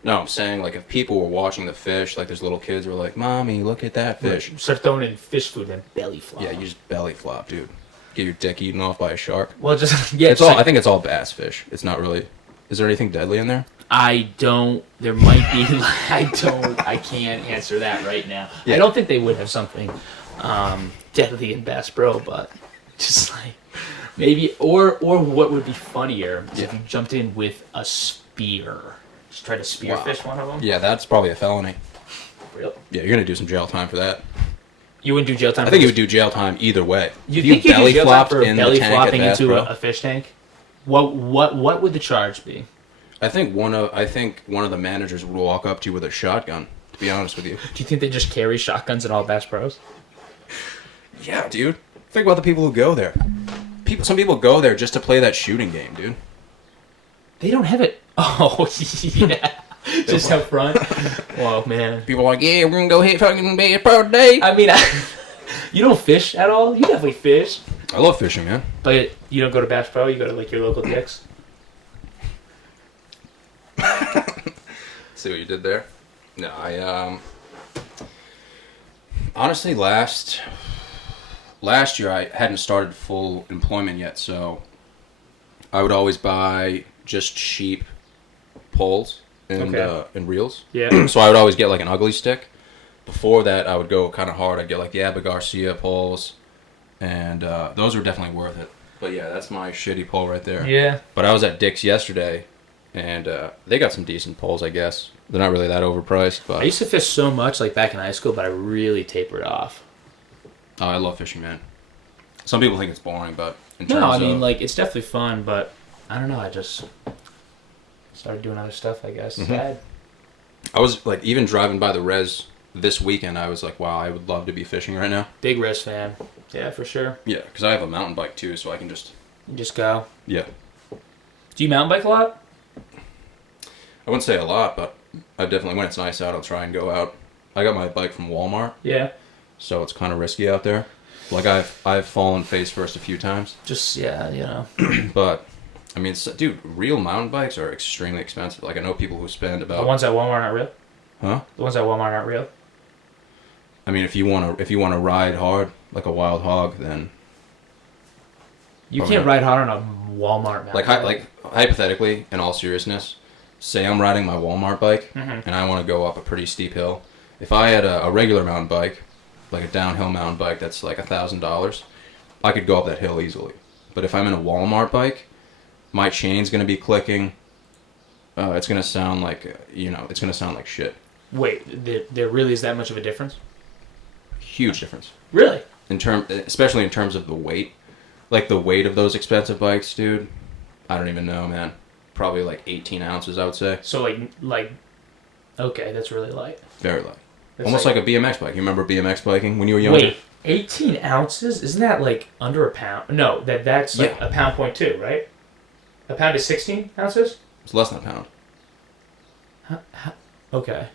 No, I'm saying like if people were watching the fish, like there's little kids who were like, "Mommy, look at that fish." Start throwing in fish food and belly flop. Yeah, you just belly flop, dude. Get your dick eaten off by a shark. Well, just yeah. It's all. I think it's all bass fish. It's not really. Is there anything deadly in there? I don't. There might be. I don't. I can't answer that right now. Yeah. I don't think they would have something deadly in Bass Pro, but just like maybe or what would be funnier is if you jumped in with a spear. Just try to spearfish one of them. Yeah, that's probably a felony. Really? Yeah, you're gonna do some jail time for that. You wouldn't do jail time. I think you would do jail time either way. You think you do jail time for belly flopping into a fish tank? What would the charge be? I think one of the managers would walk up to you with a shotgun. To be honest with you. Do you think they just carry shotguns in all Bass Pros? Yeah, dude. Think about the people who go there. Some people go there just to play that shooting game, dude. They don't have it. Oh yeah. Just up front. Whoa, man. People are like, yeah, we're gonna go hit fucking Bass Pro today. I mean, you don't fish at all? You definitely fish. I love fishing, man. But you don't go to Bass Pro? You go to like your local Dick's? See what you did there? No, I honestly last year I hadn't started full employment yet, so I would always buy just cheap poles and reels. Yeah. So I would always get like an ugly stick. Before that, I would go kind of hard. I'd get like the Abba Garcia poles, and those were definitely worth it. But yeah, that's my shitty pole right there. Yeah. But I was at Dick's yesterday, and they got some decent poles, I guess. They're not really that overpriced, but I used to fish so much like back in high school, but I really tapered off. Oh, I love fishing, man. Some people think it's boring, but like it's definitely fun, but I don't know. I just started doing other stuff, I guess. Mm-hmm. I was like, even driving by the res this weekend, I was like, wow, I would love to be fishing right now. Big res fan. Yeah, for sure. Yeah, because I have a mountain bike too, so I can just... You just go. Yeah. Do you mountain bike a lot? I wouldn't say a lot, but I definitely, when it's nice out, I'll try and go out. I got my bike from Walmart. Yeah. So it's kind of risky out there. Like, I've fallen face first a few times. Just, yeah, you know. But, I mean, dude, real mountain bikes are extremely expensive. Like, I know people who spend about... The ones at Walmart aren't real? Huh? The ones at Walmart aren't real? I mean, if you want to ride hard, like a wild hog, then... You can't ride hard on a Walmart mountain bike. Like, hypothetically, in all seriousness, say I'm riding my Walmart bike, and I want to go up a pretty steep hill. If I had a regular mountain bike, like a downhill mountain bike that's like $1,000, I could go up that hill easily. But if I'm in a Walmart bike, my chain's going to be clicking. It's going to sound like, it's going to sound like shit. Wait, there really is that much of a difference? Huge difference. Really? Especially in terms of the weight. Like the weight of those expensive bikes, dude, I don't even know, man. Probably like 18 ounces, I would say. So like, okay, that's really light. Very light. That's almost like a BMX bike. You remember BMX biking when you were younger? Wait, 18 ounces? Isn't that like under a pound? No, that's like a pound point two, right? A pound is 16 ounces? It's less than a pound. Okay.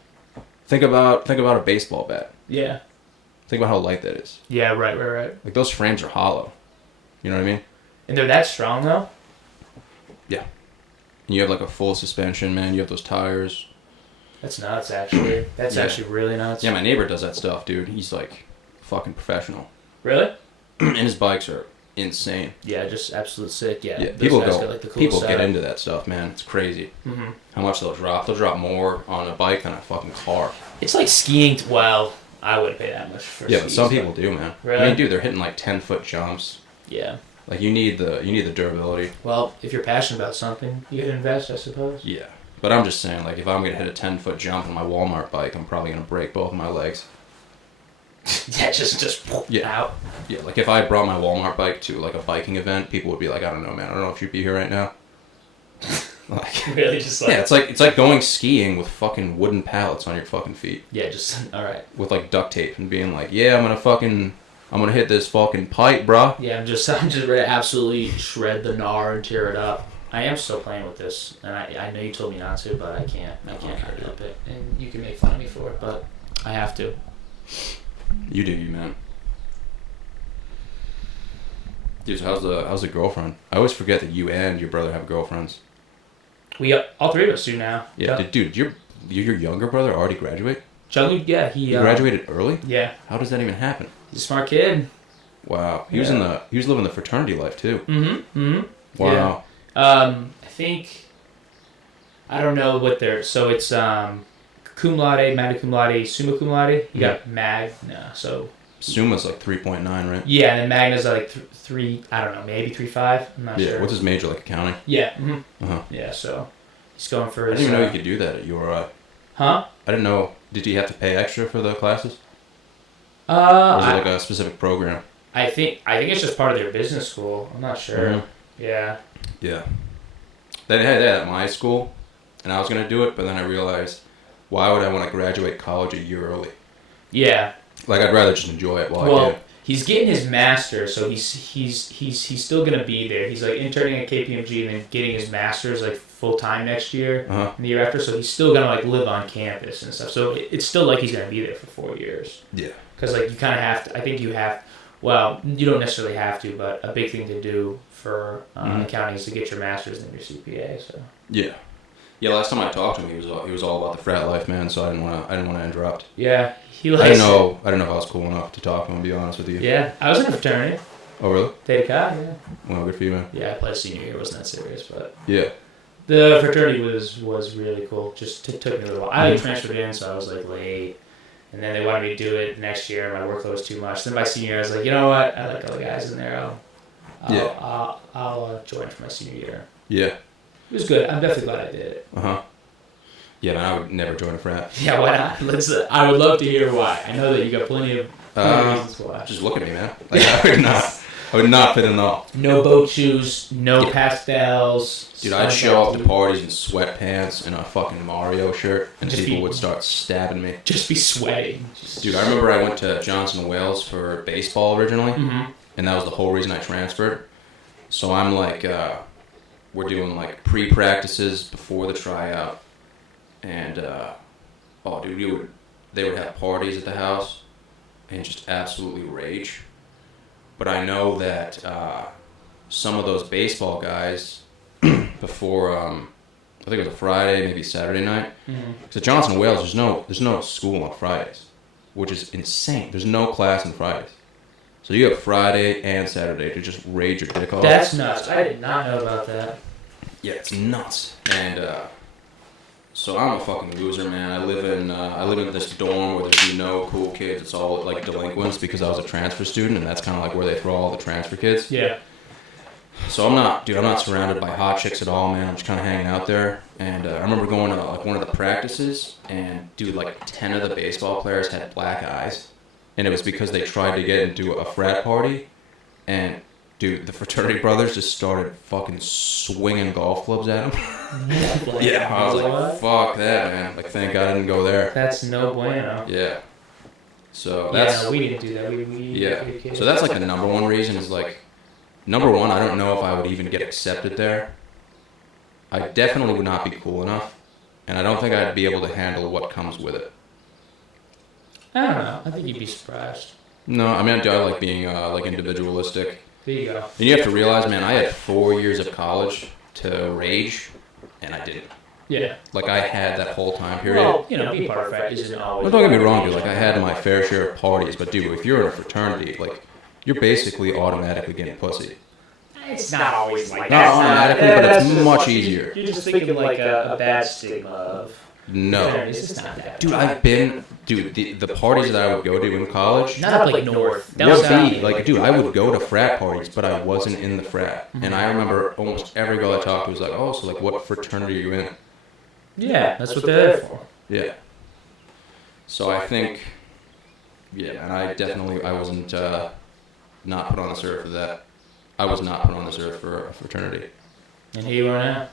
Think about a baseball bat. Yeah. Think about how light that is. Yeah, right. Like those frames are hollow. You know what I mean? And they're that strong though? Yeah. And you have like a full suspension, man. You have those tires. That's nuts, actually. That's actually really nuts. Yeah, my neighbor does that stuff, dude. He's like fucking professional. Really? And his bikes are insane. Yeah, just absolute sick. Yeah. People get into that stuff, man. It's crazy. Mm-hmm. How much they'll drop. They'll drop more on a bike than a fucking car. It's like skiing. Well, I wouldn't pay that much for skis. Yeah, but some people do, man. Really? I mean, dude, they're hitting like 10-foot jumps. Yeah. Like you need the durability. Well, if you're passionate about something, you can invest, I suppose. Yeah. But I'm just saying, like, if I'm going to hit a 10-foot jump on my Walmart bike, I'm probably going to break both of my legs. Yeah, just out. Yeah, like, if I brought my Walmart bike to, like, a biking event, people would be like, I don't know, man. I don't know if you'd be here right now. Like, really? Just like... Yeah, it's like going skiing with fucking wooden pallets on your fucking feet. Yeah, just... Alright. With, like, duct tape and being like, yeah, I'm going to hit this fucking pipe, bruh. Yeah, I'm just ready to absolutely shred the gnar and tear it up. I am still playing with this, and I know you told me not to, but I can't help it. And you can make fun of me for it, but I have to. You do, you man. Dude, so how's the girlfriend? I always forget that you and your brother have girlfriends. We all three of us do now. Yeah, dude, your younger brother already graduate? Chung, yeah, he graduated early. Yeah. How does that even happen? He's a smart kid. Wow, he was living the fraternity life too. Yeah. Wow. I think I don't know what they're so it's cum laude, magna cum laude, summa cum laude. You got magna, so Summa's like 3.9, right? yeah, and magna's like three. I don't know, maybe 3.5. I'm not sure. What's his major, like accounting? Yeah. Uh-huh. Yeah, so he's going for I his. didn't even know you could do that at URI. Huh? I didn't know. Did he have to pay extra for the classes? Or is it like a specific program? I think it's just part of their business school. I'm not sure. Mm-hmm. Yeah. Yeah. They had that at my school, and I was gonna do it, but then I realized, why would I want to graduate college a year early? Yeah. Like, I'd rather just enjoy it while I can. He's getting his master's, so he's still gonna be there. He's like interning at KPMG and then getting his master's like full time next year and the year after. So he's still gonna like live on campus and stuff. So it's still like he's gonna be there for 4 years. Yeah. Because like you kind of have to. I think you have. Well, you don't necessarily have to, but a big thing to do for accounting is to get your master's and your CPA. So. Yeah. Yeah. Last time I talked to him, he was all about the frat life, man. So I didn't want to interrupt. Yeah. I didn't know if I was cool enough to talk to him, to be honest with you. Yeah, I was in a fraternity. Oh, really? Theta Chi, yeah. Well, good for you, man. Yeah, I played senior year. It wasn't that serious, but... Yeah. The fraternity was really cool. Just took me a little while. I transferred in, so I was like late. And then they wanted me to do it next year. My workload was too much. Then by senior year, I was like, you know what? I like all the guys in there. I'll join for my senior year. Yeah. It was good. I'm definitely glad I did it. Uh-huh. Yeah, man, I would never join a frat. Yeah, why not? I would love to hear why. I know that you got plenty of reasons why. Just look at me, man. Like, I would not fit in at all. No boat shoes, no pastels. Dude, I'd show up to parties in sweatpants and a fucking Mario shirt, and people would start stabbing me. Just be sweating. Dude, I remember I went to Johnson Wales for baseball originally, and that was the whole reason I transferred. So I'm like, we're doing like pre-practices before the tryout. And, dude, they would have parties at the house and just absolutely rage. But I know that some of those baseball guys, before, I think it was a Friday, maybe Saturday night, because at Johnson Wales, there's no school on Fridays, which is insane. There's no class on Fridays. So you have Friday and Saturday to just rage your dick off. That's nuts. I did not know about that. Yeah, it's nuts. And, so I'm a fucking loser, man. I live in this dorm where there's no cool kids. It's all like delinquents because I was a transfer student, and that's kind of like where they throw all the transfer kids. Yeah. So I'm not surrounded by hot chicks at all, man. I'm just kind of hanging out there. And I remember going to like one of the practices, and dude, like 10 of the baseball players had black eyes, and it was because they tried to get into a frat party, and dude, the fraternity brothers just started fucking swinging golf clubs at him. Yeah, I was like, fuck that, man. Like, thank God I didn't go there. That's no bueno. Yeah. So that's... Yeah, we didn't do that. So that's like the number one reason is like, number one, I don't know if I would even get accepted there. I definitely would not be cool enough, and I don't think I'd be able to handle what comes with it. I don't know. I think you'd be surprised. No, I mean, I like being like individualistic. There you go. And you have to realize, man, I had 4 years of college to rage, and I didn't. Yeah. Like, I had that whole time period. Well, being part of frat isn't always... Well, don't get me wrong, dude. Like, I had my fair share of parties, but, dude, if you're in a fraternity, like, you're basically automatically getting pussy. It's not always like that. Not automatically, but it's much funny. easier. You're just thinking like a bad stigma of... No. It's not that. Dude, I've been... Dude, the parties that I would go to in college... Not up like north. Down south. Like, dude, I would go to frat parties, but I wasn't in the frat. And I remember almost every girl I talked to was like, oh, so, like, what fraternity are you in? Yeah, that's what they're there for. Yeah. So I think... Yeah, and I wasn't not put on this earth for that. I was not put on this earth for a fraternity. And here you are now?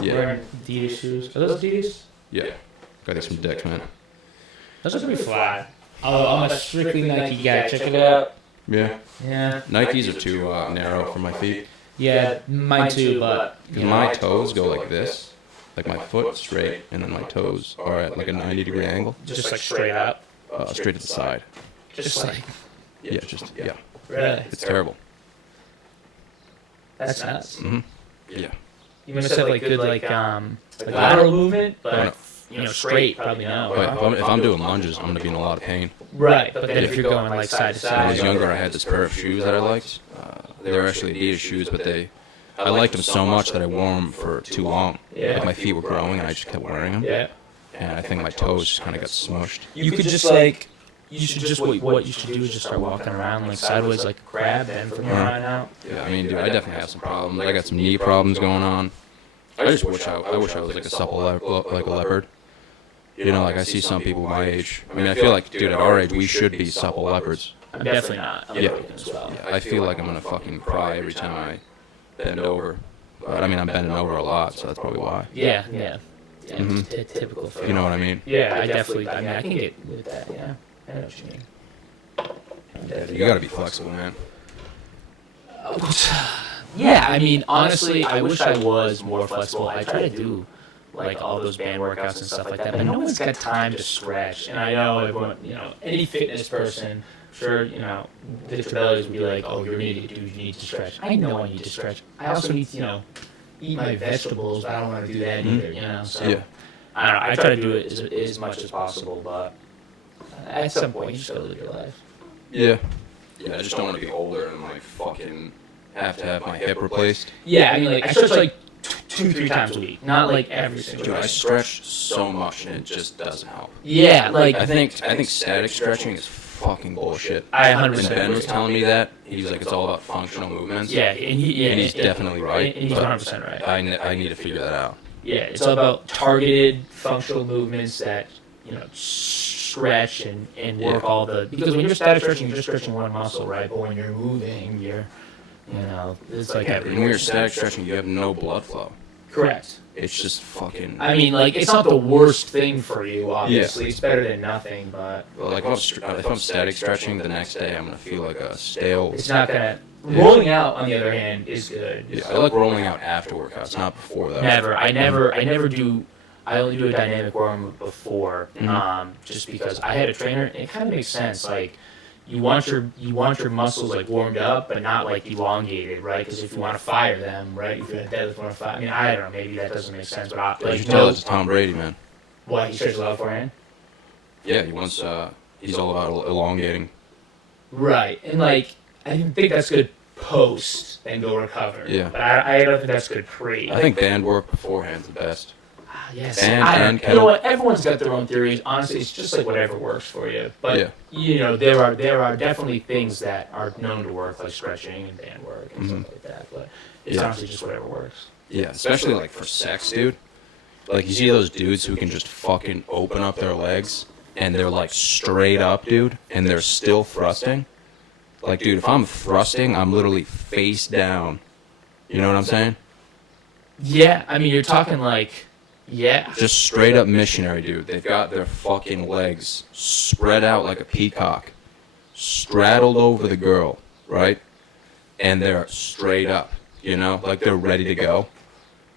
Yeah. Wearing Adidas shoes. Are those Adidas? Yeah. Got some dicks, man. Those are pretty fly. Although I'm a strictly Nike guy. Check it out. Yeah. Yeah. Nikes are too narrow for my feet. Yeah, mine too, but... Because my toes go like this. Like my foot straight, and then my toes are at like a 90-degree angle. Just like straight up? Straight to the side. Just like, Yeah. really? It's terrible. That's nuts. Yeah. You must have like good like lateral movement, but straight probably no. But if I'm doing lunges, I'm gonna be in a lot of pain. Right, but then if you're going like side to When I was side, younger, I had this pair of shoes that I liked. They were actually Adidas shoes, but I liked them so much that I wore them for too long. Yeah. Like my feet were growing, and I just kept wearing them. yeah. And I think my toes just kind of got smushed. You could just like, you should just what you should do is just start walking around like sideways like a crab, and from here on out. Yeah, I mean, dude, I definitely have some problems. I got some knee problems going on. I just wish I was like a supple like a leopard. You know, like I see some people my age. I mean, I feel like, dude, at our age, we should be supple leopards. I'm definitely not. I'm Yeah. broken as well. I feel like I'm gonna fucking cry every time I bend over. But I mean, I'm bending over a lot, so that's probably why. Yeah. Typical. You know what I mean? Yeah, I definitely. I mean, I can get with that. Yeah, I know what you mean. You gotta be flexible, man. Yeah, I mean, honestly, I wish I was more flexible. I try to do like all those band workouts and stuff like that, but no one's got time to stretch. And I know everyone, any fitness person, sure, the Trebellis would be like, "Oh, you need to stretch." I know I need to stretch. I also need to, eat my vegetables. I don't want to do that either, So Yeah. I don't know. I try to do it as much as possible, but at some point, you just gotta live your life. Yeah. Yeah, I just don't want to be older and like fucking have to have my hip replaced. Yeah, I mean, like I stretch like 2-3 times a week, not like every single Dude, day. I stretch so much and it just doesn't help. Yeah, like I think static stretching is fucking bullshit. I When 100% Ben was agree. telling me that, he's like, it's all about functional movements. Yeah, and he's definitely right. And he's but 100% right. I need to figure that out. Yeah, it's all about targeted functional movements that stretch and work all the, because when you're static stretching, you're just stretching one muscle, right? But when you're moving, you're it's like When you're static stretching, you have no blood flow. correct. It's just fucking. I mean, like it's not the worst thing for you. Obviously, it's better than nothing, but Like if I'm static stretching, the next day I'm gonna feel like a stale. it's not gonna. Rolling out, on the other hand, is good. Yeah, I like rolling out after workouts, not before that. Never. I never do. I only do a dynamic room before, just because I had a trainer. And it kind of makes sense. Like, you want your muscles like warmed up, but not like elongated, right? Because if you want to fire them, right? If you're a deadlift, want to fire. I mean, I don't know. Maybe that doesn't make sense, but You should tell that to Tom Brady, man. What, he stretches out beforehand? Yeah, he's all about elongating. Right, and like I think that's good post, then go recover. Yeah. But I don't think that's good pre. I think band work beforehand's the best. Yes, and you know what? Everyone's got their own theories. Honestly, it's just like whatever works for you. But there are definitely things that are known to work, like stretching and band work and stuff like that. But it's honestly just whatever works. Yeah, especially like for sex, dude. Like you see those dudes who can just fucking open up their legs and they're like straight up, dude, and they're still thrusting. Like, dude, if I'm thrusting, I'm literally face down. You know what I'm saying? Yeah, I mean, you're talking like, yeah. Just straight up missionary, dude. They've got their fucking legs spread out like a peacock, straddled over the girl, right? And they're straight up, like they're ready to go.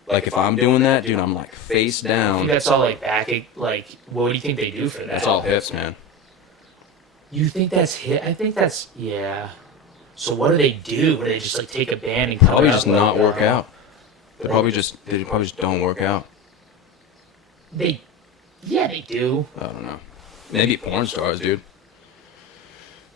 Like if I'm doing that, dude, I'm like face I down. think that's all like back. Like, what do you think they do for that? That's all hips, man. You think that's hit? I think that's yeah. So what do they do? Do they just like take a band and Probably cut just up, not like, work out. They probably just don't work out. They do. I don't know. Maybe porn stars, dude.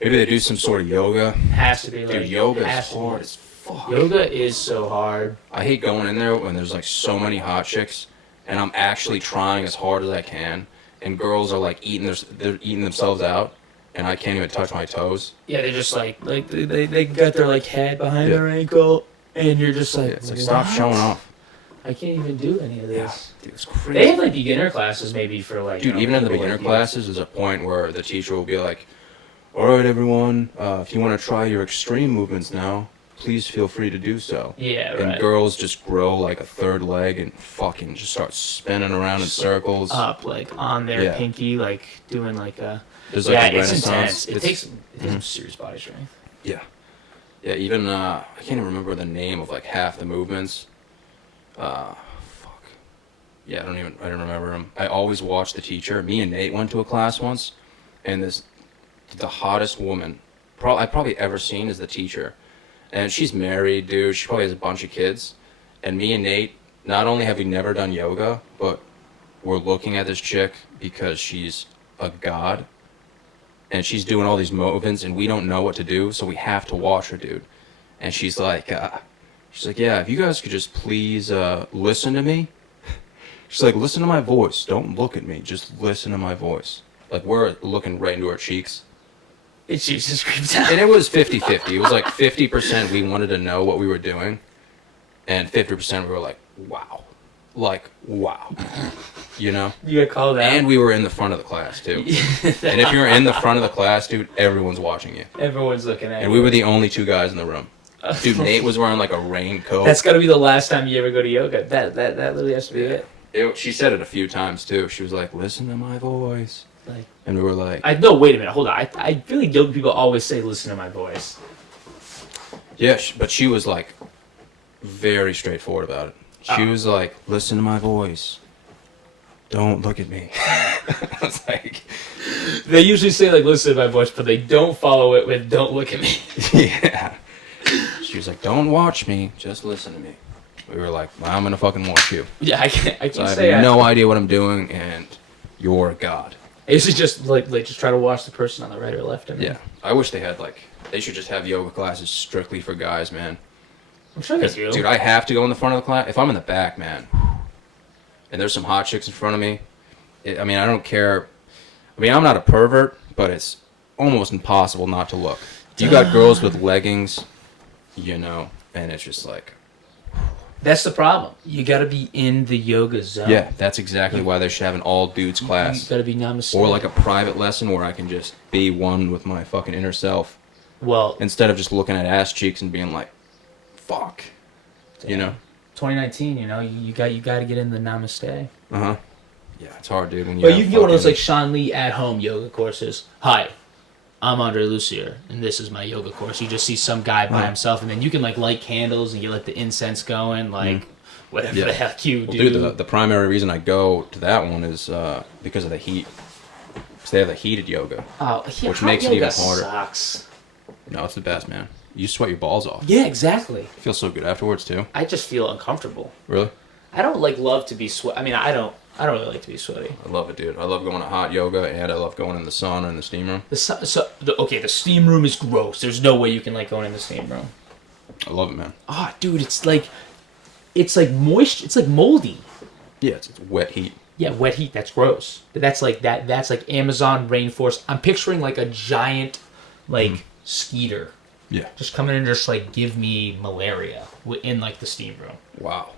Maybe they do some sort of yoga. Has to be like Dude, yoga has is to be. hard as fuck. Yoga is so hard. I hate going in there when there's like so many hot chicks, and I'm actually trying as hard as I can, and girls are like they're eating themselves out, and I can't even touch my toes. Yeah, they're just like they got their like head behind their ankle, and you're just like, It's like stop showing off. I can't even do any of this. Dude, it's crazy. They have like beginner classes maybe for like. Dude, even in the beginner classes, there's a point where the teacher will be like, "All right, everyone, if you want to try your extreme movements now, please feel free to do so." Yeah, And right. girls just grow like a third leg and fucking just start spinning around in circles. Up like on their Yeah. pinky, like doing like a. There's like a it's renaissance. intense. It takes some serious body strength. Yeah. Yeah, even, I can't even remember the name of like half the movements. Fuck. Yeah, I don't remember them. I always watch the teacher. Me and Nate went to a class once, and this the hottest woman I've probably ever seen is the teacher. And she's married, dude. She probably has a bunch of kids. And me and Nate, not only have we never done yoga, but we're looking at this chick because she's a god. And she's doing all these movements, and we don't know what to do, so we have to watch her, dude. And she's like, yeah, if you guys could just please listen to me. She's like, listen to my voice. Don't look at me. Just listen to my voice. Like, we're looking right into her cheeks. She just creeps out. And it was 50-50. It was like 50% we wanted to know what we were doing, and 50% we were like, wow. Like, wow. You know? You got called out. And we were in the front of the class, too. And if you're in the front of the class, dude, everyone's watching you. Everyone's looking at you. And we were the only 2 guys in the room. Dude, Nate was wearing like a raincoat. That's got to be the last time you ever go to yoga. That literally has to be it. She said it a few times, too. She was like, listen to my voice. Like, and we were like... No, wait a minute. Hold on. I feel like yoga people always say, listen to my voice. Yeah, but she was like very straightforward about it. She was like, listen to my voice. Don't look at me. I was like... They usually say, like, listen to my voice, but they don't follow it with, don't look at me. Yeah. She was like, don't watch me, just listen to me. We were like, well, I'm going to fucking watch you. Yeah, I can't So say I have no idea what I'm doing, and you're God. I usually just, just try to watch the person on the right or left. Yeah. I wish they had, they should just have yoga classes strictly for guys, man. I'm sure they do. Dude, I have to go in the front of the class. If I'm in the back, man, and there's some hot chicks in front of me, I don't care. I mean, I'm not a pervert, but it's almost impossible not to look. You got girls with leggings, and it's just like... That's the problem. You got to be in the yoga zone. Yeah, that's exactly why they should have an all-dudes class. You got to be namaste. Or like a private lesson where I can just be one with my fucking inner self. Well... Instead of just looking at ass cheeks and being like, fuck. Damn. 2019, you got to get in the namaste. Uh-huh. Yeah, it's hard, dude. But you can get one of those, like, Sean Lee at-home yoga courses. Hi, I'm Andre Lussier, and this is my yoga course. You just see some guy by himself, and then you can, light candles and get, the incense going, whatever the heck you do. Dude, the primary reason I go to that one is because of the heat. Because they have the heated yoga. Oh, yeah, which makes it even harder. Sucks. No, it's the best, man. You sweat your balls off. Yeah, exactly. You feel so good afterwards, too. I just feel uncomfortable. Really? I don't, love to be sweaty. I mean, I don't really like to be sweaty. I love it, dude. I love going to hot yoga, and I love going in the sauna and the steam room. The steam room is gross. There's no way you can go in the steam room. I love it, man. Oh, dude, it's like moist. It's like moldy. Yeah, it's wet heat. Yeah, wet heat. That's gross. That's like that. That's like Amazon rainforest. I'm picturing a giant, skeeter. Yeah. Just coming in and just give me malaria in the steam room. Wow.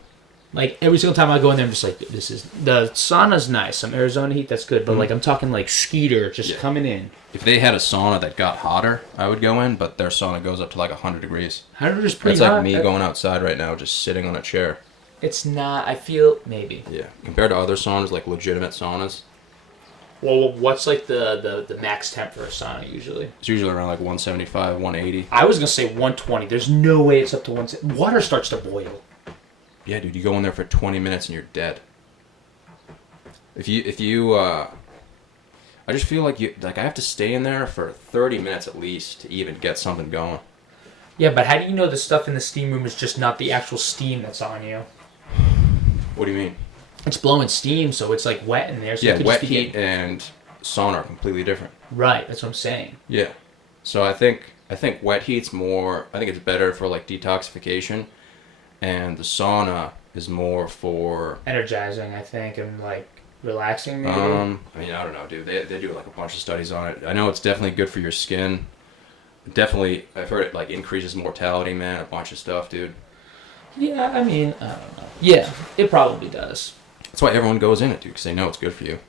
Every single time I go in there, I'm just this is... The sauna's nice. Some Arizona heat, that's good. But, I'm talking, Skeeter just coming in. If they had a sauna that got hotter, I would go in, but their sauna goes up to, 100 degrees. 100 is pretty hot. hot. That's like me going outside right now, just sitting on a chair. It's not... I feel... Maybe. Yeah. Compared to other saunas, legitimate saunas. Well, what's, the max temp for a sauna, usually? It's usually around, 175, 180. I was going to say 120. There's no way it's up to 170. Water starts to boil. Yeah, dude, you go in there for 20 minutes and you're dead. If you I just feel like I have to stay in there for 30 minutes at least to even get something going. Yeah, but how do you know the stuff in the steam room is just not the actual steam that's on you? What do you mean? It's blowing steam, so it's wet in there. So yeah, wet heat and sauna are completely different. Right, that's what I'm saying. Yeah, so I think wet heat's more. I think it's better for detoxification. And the sauna is more for... energizing, I think, and, relaxing, maybe? I don't know, dude. They do, a bunch of studies on it. I know it's definitely good for your skin. Definitely, I've heard it, increases mortality, man. A bunch of stuff, dude. Yeah, I don't know. Yeah, it probably does. That's why everyone goes in it, dude, because they know it's good for you.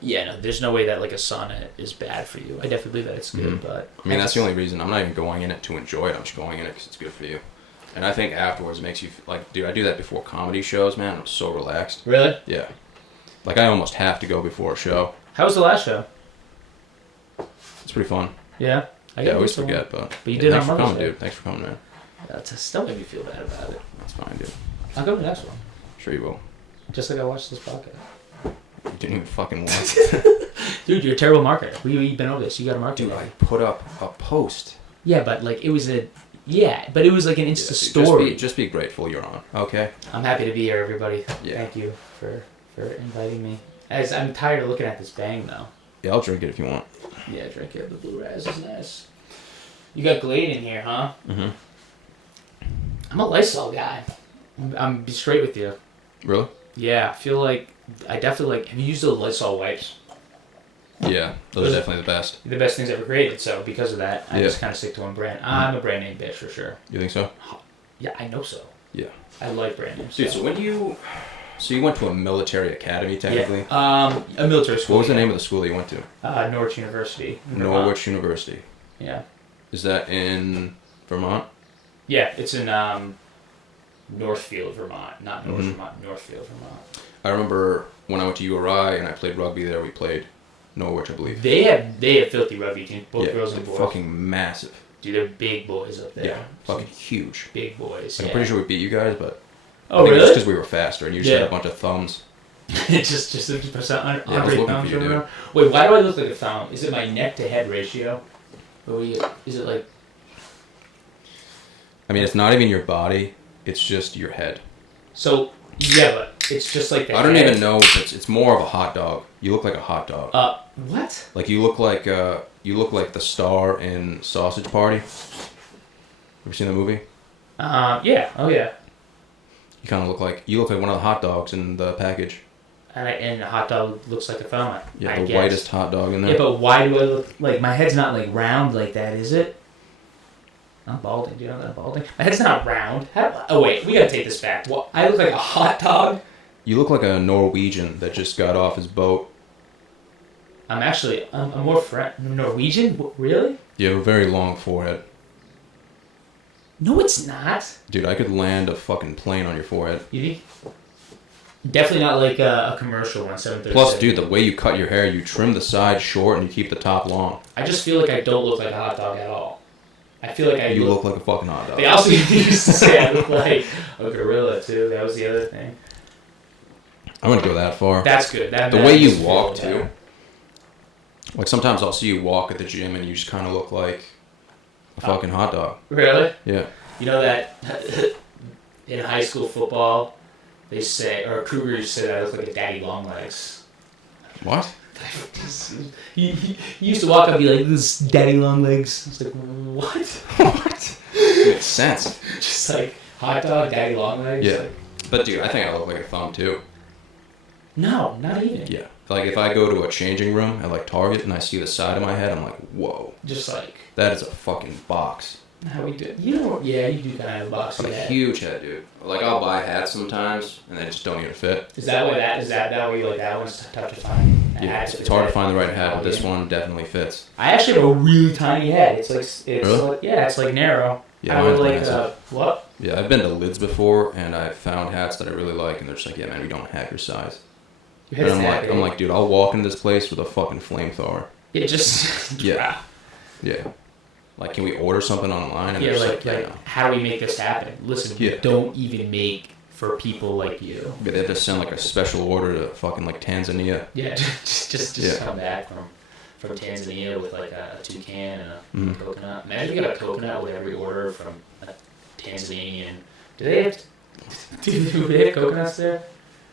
Yeah, no, there's no way that, a sauna is bad for you. I definitely believe that it's good, but... that's the only reason. I'm not even going in it to enjoy it. I'm just going in it because it's good for you. And I think afterwards it makes you, dude, I do that before comedy shows, man. I'm so relaxed. Really? Yeah. I almost have to go before a show. How was the last show? It's pretty fun. Yeah? I always forget, but you did thanks on for coming, Mother's Day. dude. Thanks for coming, man. Don't make me feel bad about it. That's fine, dude. I'll go to the next one. Sure you will. Just like I watched this podcast. You didn't even fucking watch it. Dude, you're a terrible marketer. We've been over this. You got a marketer. Dude, I put up a post. Yeah, but like it was an Insta story. Just be grateful you're on. Okay. I'm happy to be here, everybody. Yeah. Thank you for inviting me. As I'm tired of looking at this bang though. Yeah, I'll drink it if you want. Yeah, drink it. The blue raz is nice. You got Glade in here, huh? Mm-hmm. I'm a Lysol guy. I'm be straight with you. Really? Yeah, I feel like I definitely like. Have you used the Lysol wipes? Yeah, those are definitely the best. The best things ever created. So because of that, I Yeah. just kind of stick to one brand. I'm a brand name bitch for sure. You think so? Yeah, I know so. Yeah. I like brand names. Dude, so you went to a military academy technically? Yeah. A military school. What was the name of the school you went to? Norwich University. Norwich University. Yeah. Is that in Vermont? Yeah, it's in Northfield, Vermont. Not North Vermont, Northfield, Vermont. I remember when I went to URI and I played rugby there, we played Norwich, I believe. They have filthy rugby teams, both girls and boys. Fucking massive. Dude, they're big boys up there. Yeah, fucking huge. Big boys. Like, I'm pretty sure we beat you guys, but Oh, I think really? it's because we were faster and you just had a bunch of thumbs. just 50% under Yeah, I was looking pounds for you, or dude. whatever. Wait, why do I look like a thumb? Is it my neck to head ratio? Is it like? I mean, it's not even your body; it's just your head. So yeah, but it's just like the I don't head. even know. It's more of a hot dog. You look like a hot dog. What? Like you look like the star in Sausage Party. Ever seen the movie? Yeah. Oh yeah. You kind of look like one of the hot dogs in the package. And a hot dog looks like a thumb. Yeah, the whitest hot dog in there. Yeah, but why do I look like my head's not like round like that? Is it? I'm balding. Do you know that I'm balding? My head's not round. Oh wait, we gotta take this back. Well, I look like a hot dog. You look like a Norwegian that just got off his boat. I'm more Norwegian. Really? You have a very long forehead. No, it's not. Dude, I could land a fucking plane on your forehead. You think? Definitely not like a commercial one. 737. Plus, dude, the way you cut your hair, you trim the sides short and you keep the top long. I just feel like I don't look like a hot dog at all. I feel like You look like a fucking hot dog. They also used to say I look like a gorilla too. That was the other thing. I wouldn't go that far. That's good. The way you walk too. Like sometimes I'll see you walk at the gym and you just kind of look like a fucking hot dog. Really? Yeah. You know that in high school football, they say, or Kruger used to say that I look like a daddy long legs. What? He used to walk up and be like, this daddy long legs. I was like, what? What? Makes sense. Just like hot dog, daddy long legs. Yeah. Like, But dude, I think I look like a thumb too. no, not even. Yeah. Like if I go to a changing room at like Target and I see the side of my head, I'm like, whoa. Just like. That is a fucking box. How we do? You know, yeah, you do kind of box Like a that. huge head, dude. Like I'll buy hats sometimes and they just don't even fit. Is that way you like that one's tough to find? Yeah, it's hard to find the right hat, but this one definitely fits. I actually have a really tiny head. It's Really? like yeah, it's like narrow. Yeah, I would mine's like massive. what? Yeah, I've been to Lids before and I found hats that I really like and they're just like, yeah man, we don't have your size. Your And head's I'm like, dude, I'll walk into this place with a fucking flamethrower. it just Yeah. Yeah. Like, can we order something online? And yeah, they're like, just like, like how do we make this happen? Listen, Yeah. we don't even make for people like you. yeah, they have to send like a special order to fucking like Tanzania. Yeah, just Yeah. come back from Tanzania with like a toucan and a Mhm. coconut. Imagine you got a coconut with every order from a Tanzanian. Do they have coconuts there?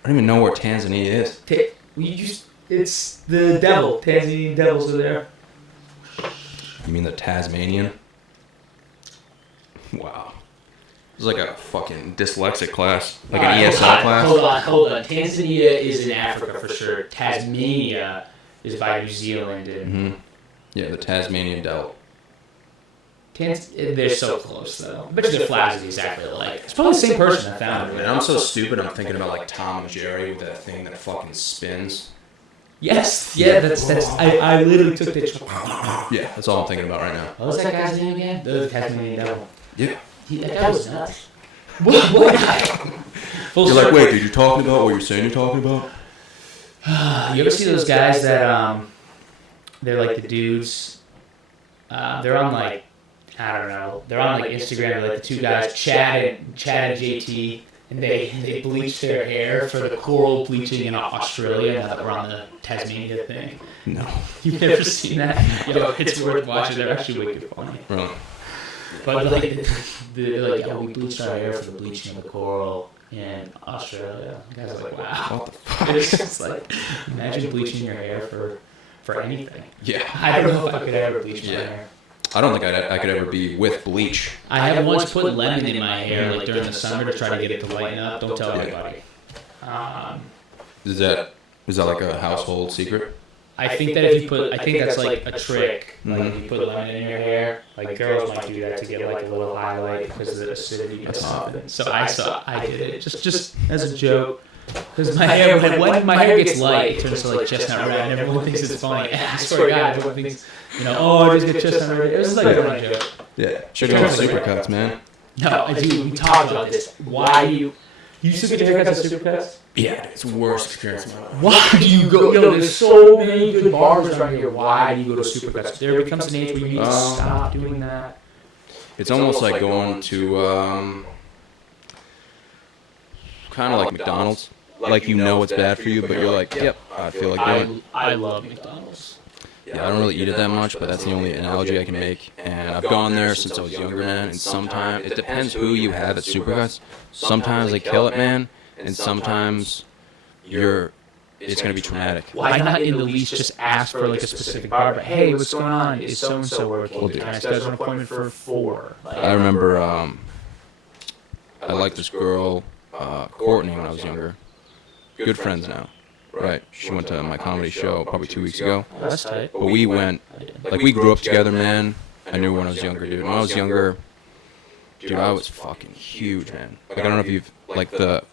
I don't even know where Tanzania is. It's the devil. Tanzanian devils are there. You mean the Tasmanian? Wow. It's like a fucking dyslexic class. Like an ESL class. Hold on. Tanzania is in Africa for sure. Tasmania is by New Zealand. And Mm-hmm. Yeah, the Tasmanian devil. they're so close, though. I bet you their flags are exactly alike. It's probably the same person I found. Man, I'm so stupid. I'm thinking about like Tom and Jerry with that thing that fucking spins. Yes. Yeah, that's. I literally took the. Yeah, that's all I'm thinking about right now. What was that guy's name again? The Tasmanian devil. Yeah. That guy was nuts. What guy? You're like, wait, dude, you're talking about what you're saying you're talking about? You ever see those guys that they're like the dudes? They're on like I don't know. They're on like Instagram. They're like the two guys, Chad and JT, and they bleach their hair for the coral bleaching in Australia. Now that we're on the Tasmania thing. No. You've never seen that? Yo, it's worth watching. They're actually wicked funny. Really? But like, we bleached our hair for the bleaching of the coral in Australia. The guys are like, wow. What the fuck? It's just like, imagine bleaching your hair for anything. Yeah. I don't know if I could ever bleach my hair. I don't think I could ever be with bleach. I have once put lemon in my hair, like during the summer, to try to get it to lighten up. Don't tell anybody. Is that like a household secret? I think that if you put, I think that's like a trick. Like if you put lemon in your hair, like girls might do that to get like a little highlight because of the acidity or something. So I did it just as a joke. Because my hair, when my hair gets light, it turns to like chestnut red, and everyone thinks it's funny. I swear to God, everyone thinks, I just get chestnut red. It was like a running joke. Yeah. Should go with Supercuts, man. No, dude, we talked about this. Why you used to get haircuts at Supercuts? Yeah, it's the worst experience of my life. Why do you go? Yo, there's so many good barbers around here. Why do you go to Supercuts? There becomes an age where you need to stop doing that. It's almost like going to kind of like McDonald's. Like you know it's bad for you, but you're like, yep, I feel like doing it. I love McDonald's. Yeah, I don't really eat it that much, but that's the only analogy I can make. And I've gone there since I was younger, man. And sometimes it depends who you have at Supercuts. Sometimes they kill it, man, and sometimes it's gonna be traumatic. Why not in the least just ask for like a specific barber? Hey, what's going on? Is so and so working? Can I schedule an appointment for 4? I remember I liked this girl, Courtney, when I was younger. Good friends now. Right. She went to my comedy show probably 2 weeks ago. That's tight. But we went, like we grew up together, man. I knew when I was younger, dude. When I was younger, dude, I was fucking huge, man. Like, I don't know if you've, like, the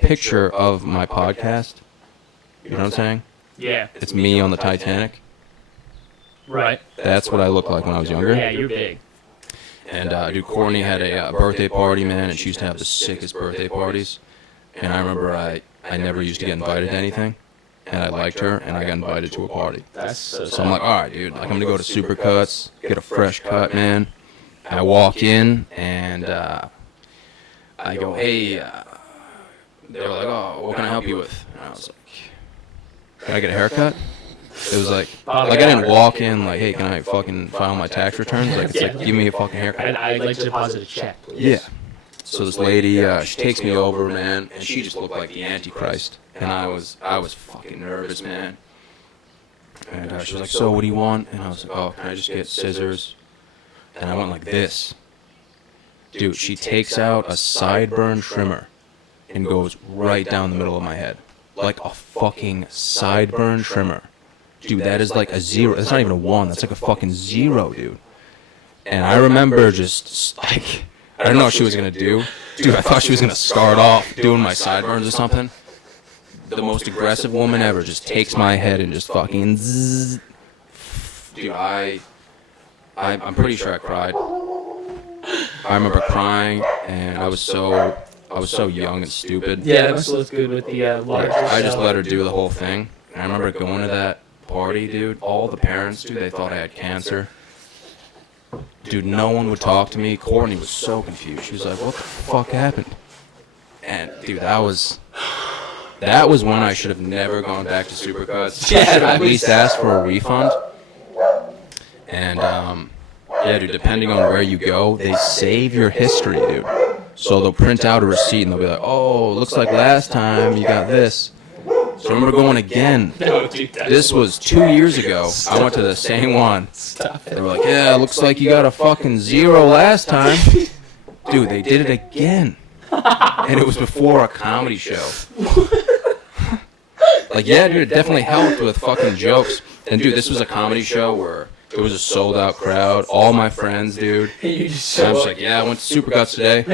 picture of my podcast, you know what I'm saying? Yeah. It's me on the Titanic. Right. That's what I looked like when I was younger. Yeah, you're big. And, dude, Courtney had a birthday party, man, and she used to have the sickest birthday parties. And I remember I never used to get invited to anything. And I liked her, and I got invited to a party. So I'm like, all right, dude, like, I'm going to go to Supercuts, get a fresh cut, man. I walk in, and I go, hey, they were like, oh, what can I help you with? And I was like, can I get a haircut? It was like I didn't walk in like, hey, can I fucking file my tax returns? Like, it's like, give me a fucking haircut. I'd like to deposit a check, please. Yeah. So this lady, she takes me over, man, and she just looked like the Antichrist. And I was fucking nervous, man. And she was like, so what do you want? And I was like, oh, can I just get scissors? And I went like this. Dude, she takes out a sideburn trimmer and goes right down the middle of my head. Like a fucking sideburn trimmer. Dude, that is like a 0. That's not even a 1. That's like a fucking 0, dude. And I remember just, like, I don't know what she was going to do. Dude, I thought she was going to start off doing my sideburns or something. The most aggressive woman ever just takes my head and just fucking zzz. Dude, I'm pretty sure I cried. I remember crying, and I was so young and stupid. Yeah, that must look good with the large. I just let her do the whole thing. And I remember going to that party, dude. All the parents, dude, they thought I had cancer. Dude, no one would talk to me. Courtney was so confused. She was like, what the fuck happened? And, dude, that was when I should have never gone back to Supercuts. I should have at least asked for a refund. And, yeah, dude, depending on where you go, they save your history, dude. So they'll print out a receipt and they'll be like, oh, looks like last time you got this. So I remember going again. This was 2 years ago. I went to the same one. They were like, yeah, looks like you got a fucking 0 last time. Dude, they did it again. And it was before a comedy show. Like, yeah, dude, it definitely helped with fucking jokes. And, dude, this was a comedy show where it was a sold-out crowd. All my friends, dude. And I'm just like, yeah, I went to Supercuts today.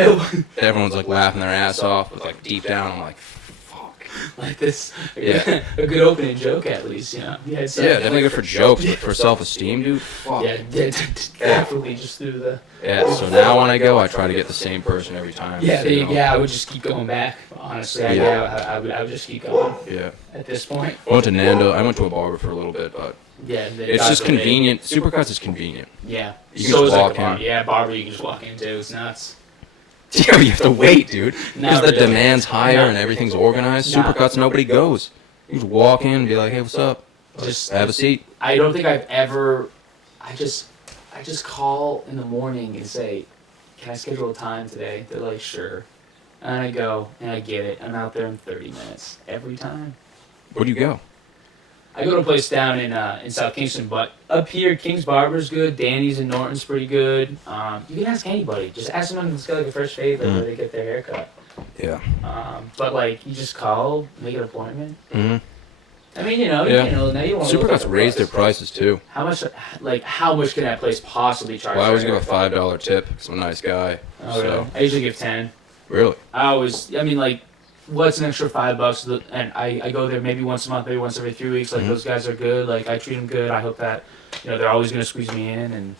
Everyone's, like, laughing their ass off. But, like, deep down, I'm like, like this, yeah, a good opening joke at least, you know. Yeah, definitely good for jokes, but for self-esteem, dude. Fuck. Yeah, definitely just through the. Yeah, so now when I go, I try to get the same person every time. Yeah, yeah, I would just keep going back. Honestly, I would just keep going. Yeah. At this point. I went to Nando. I went to a barber for a little bit, but. Yeah, it's just convenient. Supercuts is convenient. Yeah. You can just walk in. Yeah, barber you can just walk into. It's nuts. Yeah, you have to wait, dude. Because Not the really. demand's higher Not and everything's really. organized. Not Supercuts, nobody goes. You just walk in and be like, hey, what's up? Just Have a seat. I don't think I've ever. I just call in the morning and say, "Can I schedule a time today?" They're like, "Sure," and I go and I get it. I'm out there in 30 minutes every time. Where do you go? I go to a place down in South Kingston, but up here, King's Barber's good. Danny's in Norton's pretty good. You can ask anybody. Just ask someone who's got like a fresh fade, like where they get their haircut. Yeah. But like you just call, make an appointment. Mm-hmm. I mean, Yeah. now you want to Supercuts raised their prices, too. How much can that place possibly charge? Well, I always for give a haircut? $5 tip because I'm a nice guy. Oh, really? I usually give 10. Really? What's an extra $5? And I go there maybe once a month, maybe once every 3 weeks. Like, those guys are good. Like, I treat them good. I hope that, they're always going to squeeze me in. And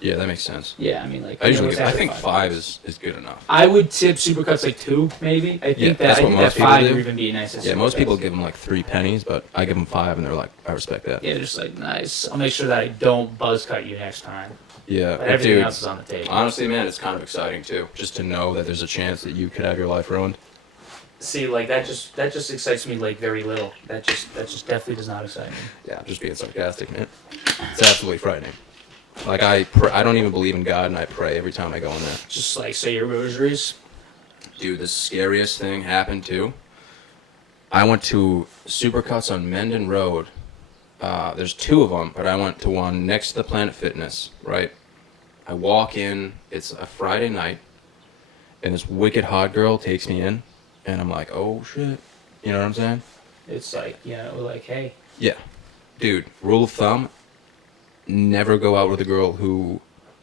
Yeah, that makes sense. yeah, I mean, like, I usually always give, I ask think for five $5. is good enough. I would tip Supercuts like 2, maybe. I think that's what most people 5 do. would even be nice. Yeah, most people give them like 3 pennies, but I give them 5 and they're like, I respect that. Yeah, they're just like, nice. I'll make sure that I don't buzz cut you next time. Yeah, But everything dude, else is on the table. honestly, man, it's kind of exciting too, just to know that there's a chance that you could have your life ruined. See, like that just excites me like very little. That just definitely does not excite me. Yeah, I'm just being sarcastic, man. It's absolutely frightening. Like I don't even believe in God, and I pray every time I go in there. Just like say your rosaries. Dude, the scariest thing happened too. I went to Supercuts on Mendon Road. There's 2 of them, but I went to one next to the Planet Fitness, right? I walk in, it's a Friday night, and this wicked hot girl takes me in, and I'm like, oh shit. You know what I'm saying? It's like, like, hey. Yeah. Dude, rule of thumb, never go out with a girl who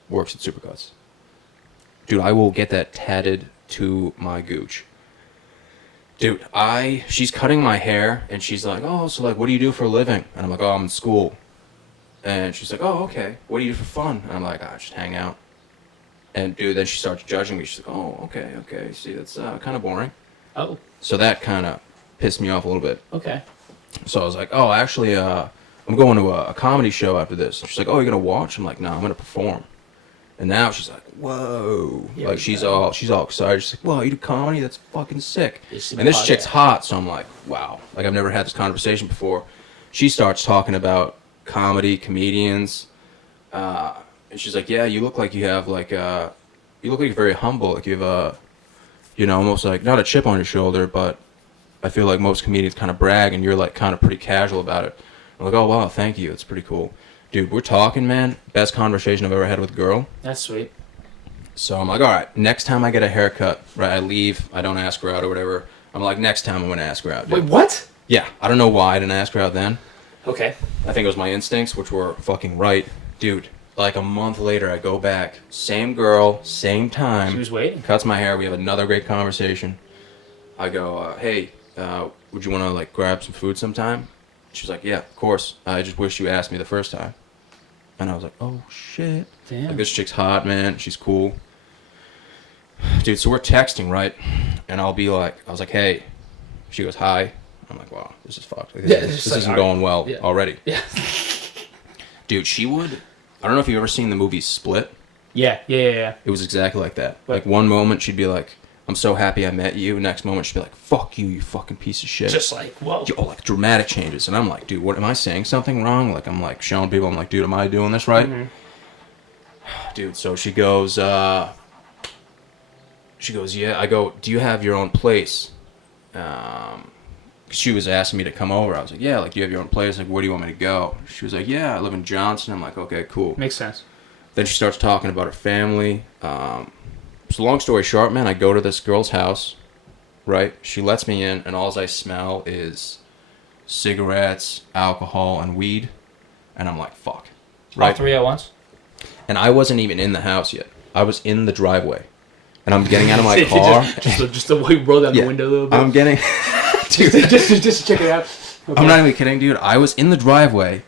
works at Supercuts. Dude, I will get that tatted to my gooch. Dude, she's cutting my hair, and she's like, oh, so like, what do you do for a living? And I'm like, oh, I'm in school. And she's like, oh, okay. What do you do for fun? And I'm like, I just hang out. And dude, then she starts judging me. She's like, oh, okay. See, that's kind of boring. Oh, So that kind of pissed me off a little bit. okay. So I was like, oh, actually, I'm going to a comedy show after this. And she's like, oh, you're going to watch? I'm like, no, I'm going to perform. And now she's like, whoa. Yeah, like, she's all excited. She's like, wow, you do comedy? That's fucking sick. It's And this hot, chick's yeah. hot, so I'm like, wow. Like, I've never had this conversation before. She starts talking about comedy, comedians. And she's like, yeah, you look like you have, like, you look like you're very humble. Like, you have almost like, not a chip on your shoulder, but I feel like most comedians kind of brag, and you're, like, kind of pretty casual about it. I'm like, oh, wow, thank you. It's pretty cool. Dude, we're talking, man. Best conversation I've ever had with a girl. That's sweet. So I'm like, all right, next time I get a haircut, right, I leave, I don't ask her out or whatever. I'm like, next time I'm going to ask her out. Dude. Wait, what? Yeah, I don't know why I didn't ask her out then. Okay. I think it was my instincts, which were fucking right. Dude, like a month later, I go back. Same girl, same time. She was waiting. Cuts my hair. We have another great conversation. I go, hey, would you want to, like, grab some food sometime? She's like, yeah, of course. I just wish you asked me the first time. And I was like, oh, shit. Damn. Like, this chick's hot, man. She's cool. Dude, so we're texting, right? And I'll be like, I was like, hey. She goes, hi. I'm like, wow, this is fucked. Like, this like, isn't going well yeah. already. Yeah. Dude, she would. I don't know if you've ever seen the movie Split. Yeah. It was exactly like that. What? Like, one moment she'd be like, I'm so happy I met you. Next moment she'd be like, fuck you, you fucking piece of shit. Just like, whoa. Yo, like, dramatic changes. And I'm like, dude, what, am I saying something wrong? Like, I'm like showing people, I'm like, dude, am I doing this right? Mm-hmm. Dude, so she goes, yeah. I go, do you have your own place? She was asking me to come over. I was like, yeah, like, do you have your own place? Like, where do you want me to go? She was like, yeah, I live in Johnson. I'm like, okay, cool. Makes sense. Then she starts talking about her family. So long story short, man, I go to this girl's house, right? She lets me in, and all I smell is cigarettes, alcohol, and weed. And I'm like, fuck. All 3 at once? And I wasn't even in the house yet. I was in the driveway. And I'm getting out of my car. just the way you roll down the window a little bit. I'm getting... Dude, just check it out. Okay. I'm not even kidding, dude. I was in the driveway,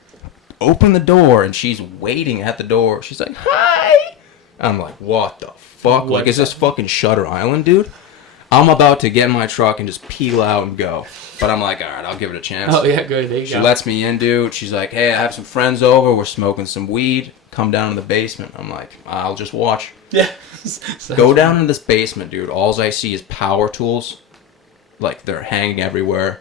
open the door, and she's waiting at the door. She's like, hi! I'm like, what the fuck? Like, is this fucking Shutter Island, dude? I'm about to get in my truck and just peel out and go. But I'm like, all right, I'll give it a chance. Oh, yeah, good. There you She go. lets me in, dude. She's like, hey, I have some friends over. We're smoking some weed. Come down in the basement. I'm like, I'll just watch. Yeah. Go down in this basement, dude. All I see is power tools. Like, they're hanging everywhere.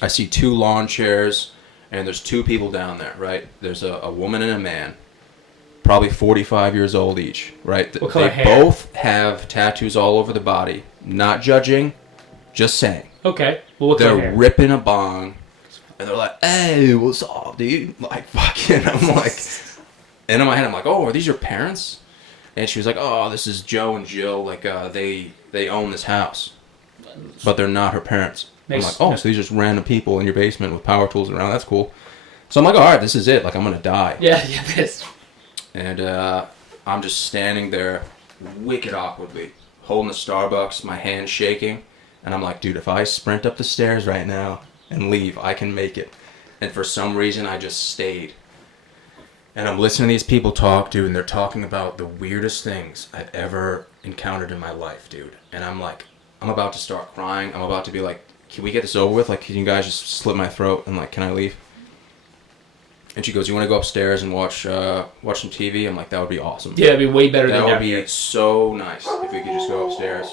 I see 2 lawn chairs, and there's 2 people down there, right? There's a woman and a man. Probably 45 years old each, right? What color they hair? both have tattoos all over the body. Not judging, just saying. Okay. Well, what color They're hair? ripping a bong, and they're like, "Hey, what's up, dude?" Like, fucking, I'm like, and in my head, I'm like, "Oh, are these your parents?" And she was like, "Oh, this is Joe and Jill. Like, they own this house, but they're not her parents." I'm like, "Oh, so these are just random people in your basement with power tools around. That's cool." So I'm like, "All right, this is it. Like, I'm gonna die." Yeah, this. And I'm just standing there, wicked awkwardly, holding the Starbucks, my hand shaking, and I'm like, "Dude, if I sprint up the stairs right now and leave, I can make it." And for some reason, I just stayed. And I'm listening to these people talk, dude, and they're talking about the weirdest things I've ever encountered in my life, dude. And I'm like, I'm about to start crying. I'm about to be like, "Can we get this over with? Like, can you guys just slit my throat? And like, can I leave?" And she goes, "You want to go upstairs and watch some TV?" I'm like, "That would be awesome." Yeah, it'd be way better than That would down be here. so nice if we could just go upstairs.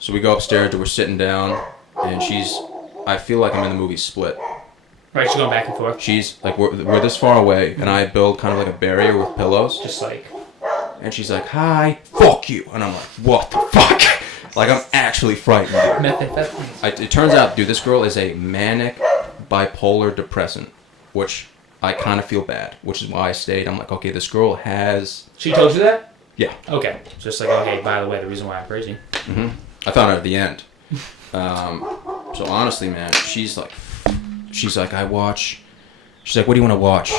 So we go upstairs, and we're sitting down, and I feel like I'm in the movie Split. Right, she's going back and forth. She's like, we're this far away, and I build kind of like a barrier with pillows. Just like... And she's like, "Hi, fuck you." And I'm like, "What the fuck?" Like, I'm actually frightened. It turns out, dude, this girl is a manic bipolar depressant, which I kind of feel bad, which is why I stayed. I'm like, okay, this girl has... She told you that? Yeah. Okay. Just like, okay, by the way, the reason why I'm crazy. Mm-hmm. I found out at the end. So honestly, man, she's like, she's like, "What do you want to watch?"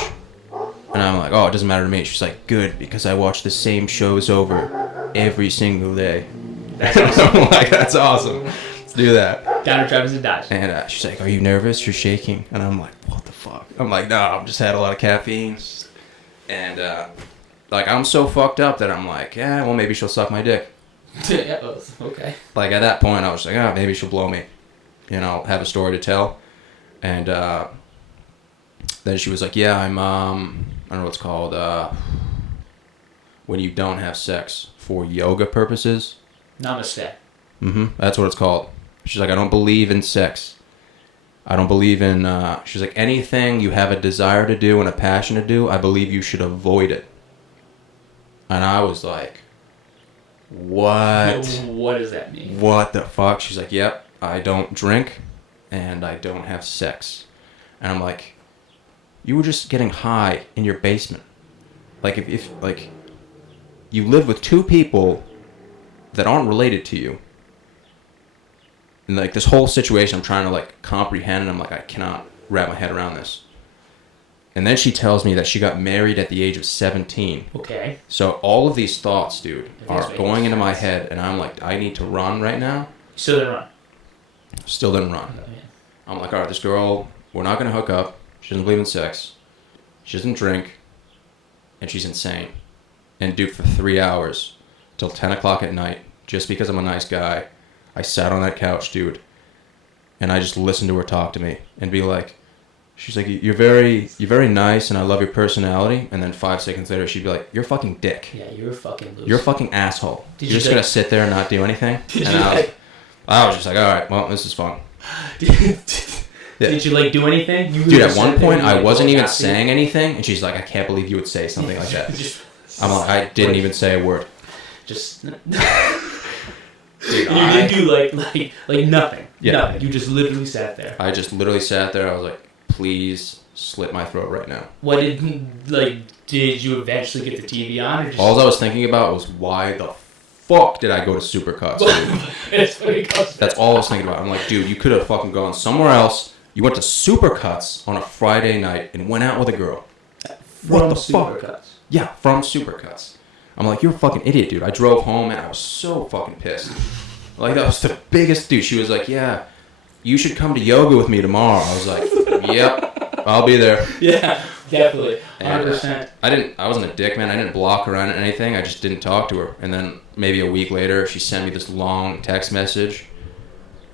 And I'm like, "Oh, it doesn't matter to me." She's like, "Good, because I watch the same shows over every single day." That's awesome. I'm like, "That's awesome. Let's do that." Downer Travis and Dodge. And she's like, "Are you nervous? You're shaking." And I'm like, "What the fuck?" I'm like, "No, I've just had a lot of caffeine." And like, I'm so fucked up that I'm like, "Yeah, well, maybe she'll suck my dick." Yeah, okay. Like, at that point, I was like, maybe she'll blow me. You know, have a story to tell. And then she was like, "Yeah, I'm, I don't know what it's called, when you don't have sex for yoga purposes." Namaste. Mm-hmm. That's what it's called. She's like, "I don't believe in sex. I don't believe in," she's like, "anything you have a desire to do and a passion to do, I believe you should avoid it." And I was like, "What? What does that mean?" What the fuck?" She's like, "Yep, I don't drink and I don't have sex." And I'm like, "You were just getting high in your basement. Like, if like, you live with 2 people that aren't related to you. And like, this whole situation I'm trying to like comprehend, and I'm like, I cannot wrap my head around this." And then she tells me that she got married at the age of 17. Okay. So all of these thoughts, dude, are making going into my sense. head, and I'm like, I need to run right now. So then run. Still didn't run. Oh, yeah. I'm like, all right, this girl, we're not going to hook up. She doesn't believe in sex. She doesn't drink. And she's insane. And dude, for 3 hours, till 10 o'clock at night, just because I'm a nice guy, I sat on that couch, dude, and I just listened to her talk to me and be like, she's like, you're very nice, and I love your personality. And then 5 seconds later, she'd be like, "You're a fucking dick. Yeah, you're a fucking loser. You're a fucking asshole. Did You're you just like- gonna sit there and not do anything." Did And you like- I was just like, all right, well, this is fun. Did you like do anything? You Dude, were at one sitting there point, and, I like, wasn't all even happy. saying anything, and she's like, "I can't believe you would say something like that." Just- I'm like, I didn't even say a word. Just. Dude, You didn't do like nothing. Yeah. Nothing. You just literally sat there. I just literally sat there. I was like, "Please slit my throat right now." What did you eventually get the TV on? Or just... All I was thinking about was, why the fuck did I go to Supercuts? It's funny 'cause- That's all I was thinking about. I'm like, dude, you could have fucking gone somewhere else. You went to Supercuts on a Friday night and went out with a girl. What the fuck? Supercuts. Yeah, from Supercuts. I'm like, "You're a fucking idiot, dude." I drove home and I was so fucking pissed. Like, that was the biggest dude. She was like, "Yeah, you should come to yoga with me tomorrow." I was like, "Yep, I'll be there." Yeah, definitely. And, 100%. I wasn't a dick, man. I didn't block her on anything. I just didn't talk to her. And then maybe a week later, she sent me this long text message.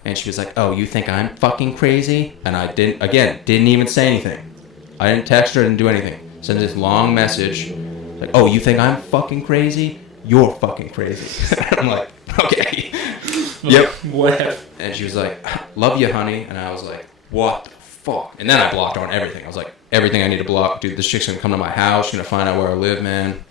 And she was like, "Oh, you think I'm fucking crazy?" And I didn't even say anything. I didn't text her, didn't do anything. Sent this long message. Like, "Oh, you think I'm fucking crazy?" you're fucking crazy. I'm like, okay. Yep. Whatever. And she was like, love you, honey. And I was like, what the fuck? And then I blocked her on everything. I was like, everything I need to block. Dude, this chick's gonna come to my house. She's gonna find out where I live, man.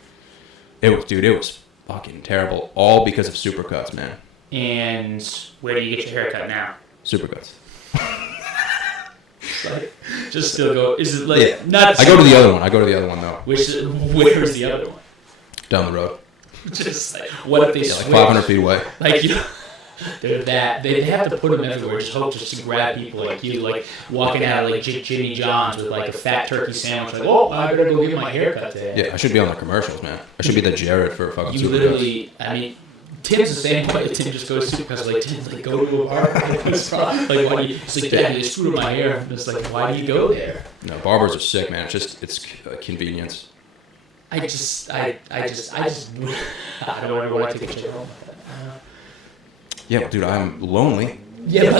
It was fucking terrible. All because of Supercuts, man. And where do you get your haircut now? Supercuts. Like, just still go. Is it like not? I go to the other one. Though. Where's the other one? Down the road. Just like what if they like 500 feet away. Like they're that they have to put them everywhere. Just to grab people like you, like walking out of like Jimmy John's with like a fat turkey sandwich. Like, oh, I better go get my haircut today. Yeah, I should be on the commercials, man. I should be the Jared for fucking. You Supercuts. literally, I mean. Tim's the same way. Tim just goes to because like Tim like go to a bar. Like why do you? It's like yeah, they screwed my hair. I'm just like why do you go there? No, barbers are sick, man. It's convenience. I don't ever want to take a trip home. Yeah, dude, I'm lonely. Yeah,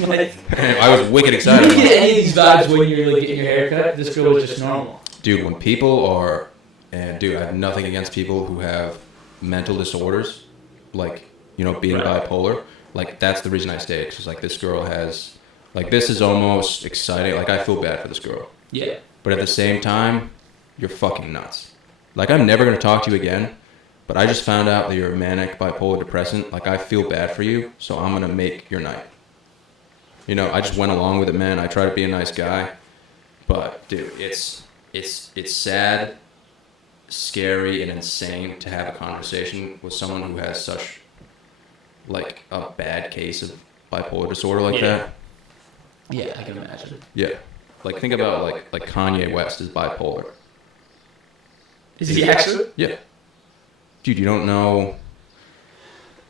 but like I was wicked excited. You get any of these vibes when you're like getting your hair cut. This girl was just normal. Dude, when people are, and dude, I have nothing against people who have mental disorders, like, you know, being bipolar. Like, that's the reason I stayed. Because, like, this girl has, like, this is almost exciting. Like, I feel bad for this girl. Yeah. But at the same time, you're fucking nuts. Like, I'm never going to talk to you again. But I just found out that you're a manic bipolar depressant. Like, I feel bad for you, so I'm going to make your night. You know, I just went along with it, man. I try to be a nice guy. But, dude, it's sad, scary, and insane to have a conversation with someone who has such, like, a bad case of bipolar disorder like that. Yeah, I can imagine. Yeah. Like, think about, like Kanye West is bipolar. Is he actually? Yeah. Dude, you don't know.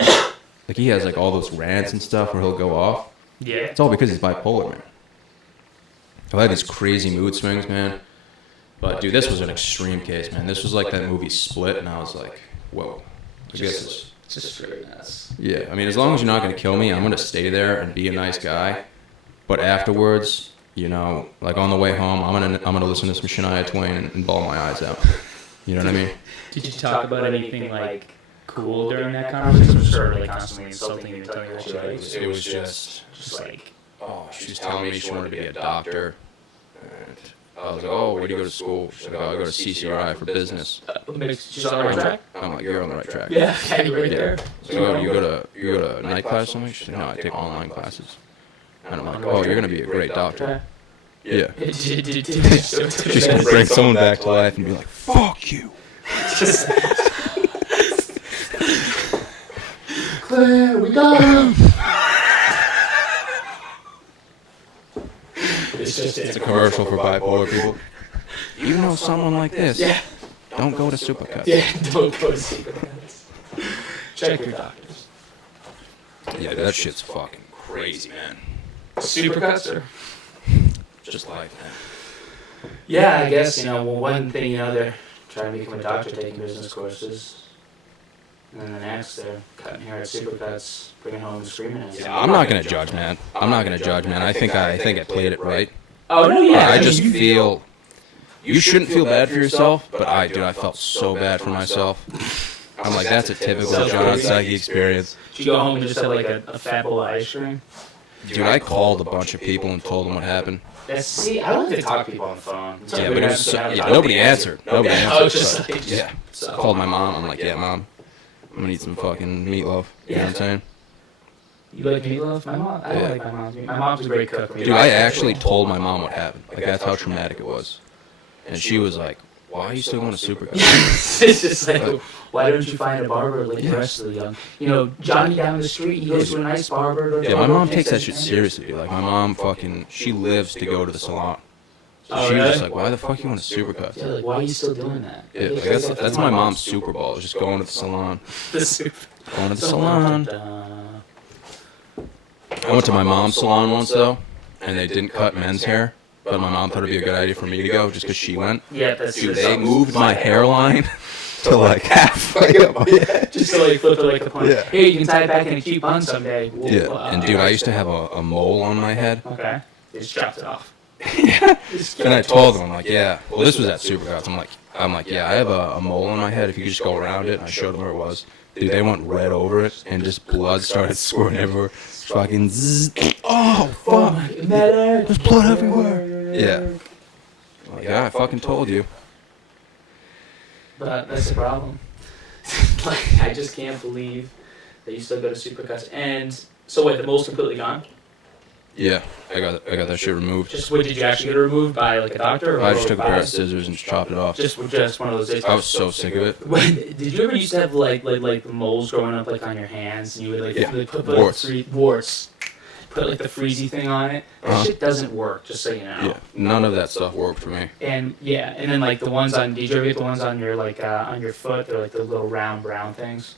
Like, he has, like, all those rants and stuff where he'll go off. Yeah. It's all because he's bipolar, man. He'll have these crazy mood swings, man. But, dude, this was an extreme case, man. This was like that movie Split, and I was like, whoa. I guess it's just straight nuts. Yeah, I mean, as long as you're not going to kill me, I'm going to stay there and be a nice guy. But afterwards, you know, like on the way home, I'm gonna listen to some Shania Twain and bawl my eyes out. You know what I mean? Did you talk about anything like cool during that conversation? Or sort of like constantly insulting you and telling you what you like? It was just like, oh, she was telling me she wanted to be a doctor. And I was like, oh, where do you go to school? She's like, oh, I go to CCRI for business. She's on the right track? I'm like, you're on the right track. Yeah, you're right there. So, oh, you go to night class or something? She's like, no, I take online classes. And I'm like, oh, you're going to be a great doctor. Yeah. She's going to bring someone back to life and be like, fuck you. Claire, we got him. It's a commercial for bipolar people. You know someone like this. Yeah. Don't go to Supercuts. Yeah, don't go to Supercuts. Check your doctors. Yeah, that shit's fucking crazy, man. Supercuts or? Just like that. Yeah, I guess, one thing, they're trying to become a doctor, taking business courses. And then the next, they're cutting hair at Supercuts, bringing home screaming at you. Yeah, I'm not gonna judge, man. I think I played it right. Oh no, yeah. I just feel you shouldn't feel bad for yourself, but I felt so bad for myself. I'm like, that's a typical John Psyche experience. Did you go home and just have like a fat bowl of ice cream? Dude, I called a bunch of people and told them what happened. See, I don't like to talk to people on the phone. Yeah, but it was nobody answered. Nobody answered. Yeah. So. I called my mom. I'm like, yeah, Mom, I'm gonna eat some fucking meatloaf. You know what I'm saying? You like meatloaf? My mom? I don't like my mom's meatloaf. My mom's a great cook. Dude, I actually told my mom what happened. Like, that's how traumatic it was. And she was like, why are you still going to Supercuts? It's just like, why don't you find a barber like the rest of the young? Johnny down the street, he goes to a nice barber. Yeah, my mom takes that shit seriously, dude. Like, my mom she lives to go to the salon. So she was just like, why the fuck you want to Supercuts? Yeah, like, why are you still doing that? Yeah, like, that's my mom's Super Bowl, just going to the salon. Going to the salon. I went to my mom's salon once, though, and they didn't cut men's hair. But my mom thought it'd be a good idea for me to go just because she went. Yeah, that's true. They moved my hairline to like half. Just to like flip it like a pun. Yeah. Hey, you can tie it back in a cute bun someday. Yeah, and dude, I used to have a mole on my head. Okay. They just chopped it off. Yeah. And I told them, I'm like, yeah. Well, this was at Supercuts. I'm like, I'm like, yeah, I have a mole on my head. If you could just go around it. And I showed them where it was. Dude, they went red over it, and just blood started squirting everywhere. Fucking zzz. Oh, fuck. There's blood everywhere. Yeah. Like, yeah, I fucking told you. But that's the problem. Like, I just can't believe that you still go to Supercuts. And so wait, the mole's completely gone? Yeah, I got that shit removed. Just what, did you actually get it removed by like a doctor? Or I just took a pair of scissors and just chopped it off. Just one of those days. I was so sick of it. When, did you ever used to have like moles growing up like on your hands, and you would like put warts. Warts, put like the freezy thing on it? That shit doesn't work. Just so you know. Yeah, none of that stuff worked for me. And yeah, and then like the ones on, did you ever get the ones on your like on your foot? They're like the little round brown things.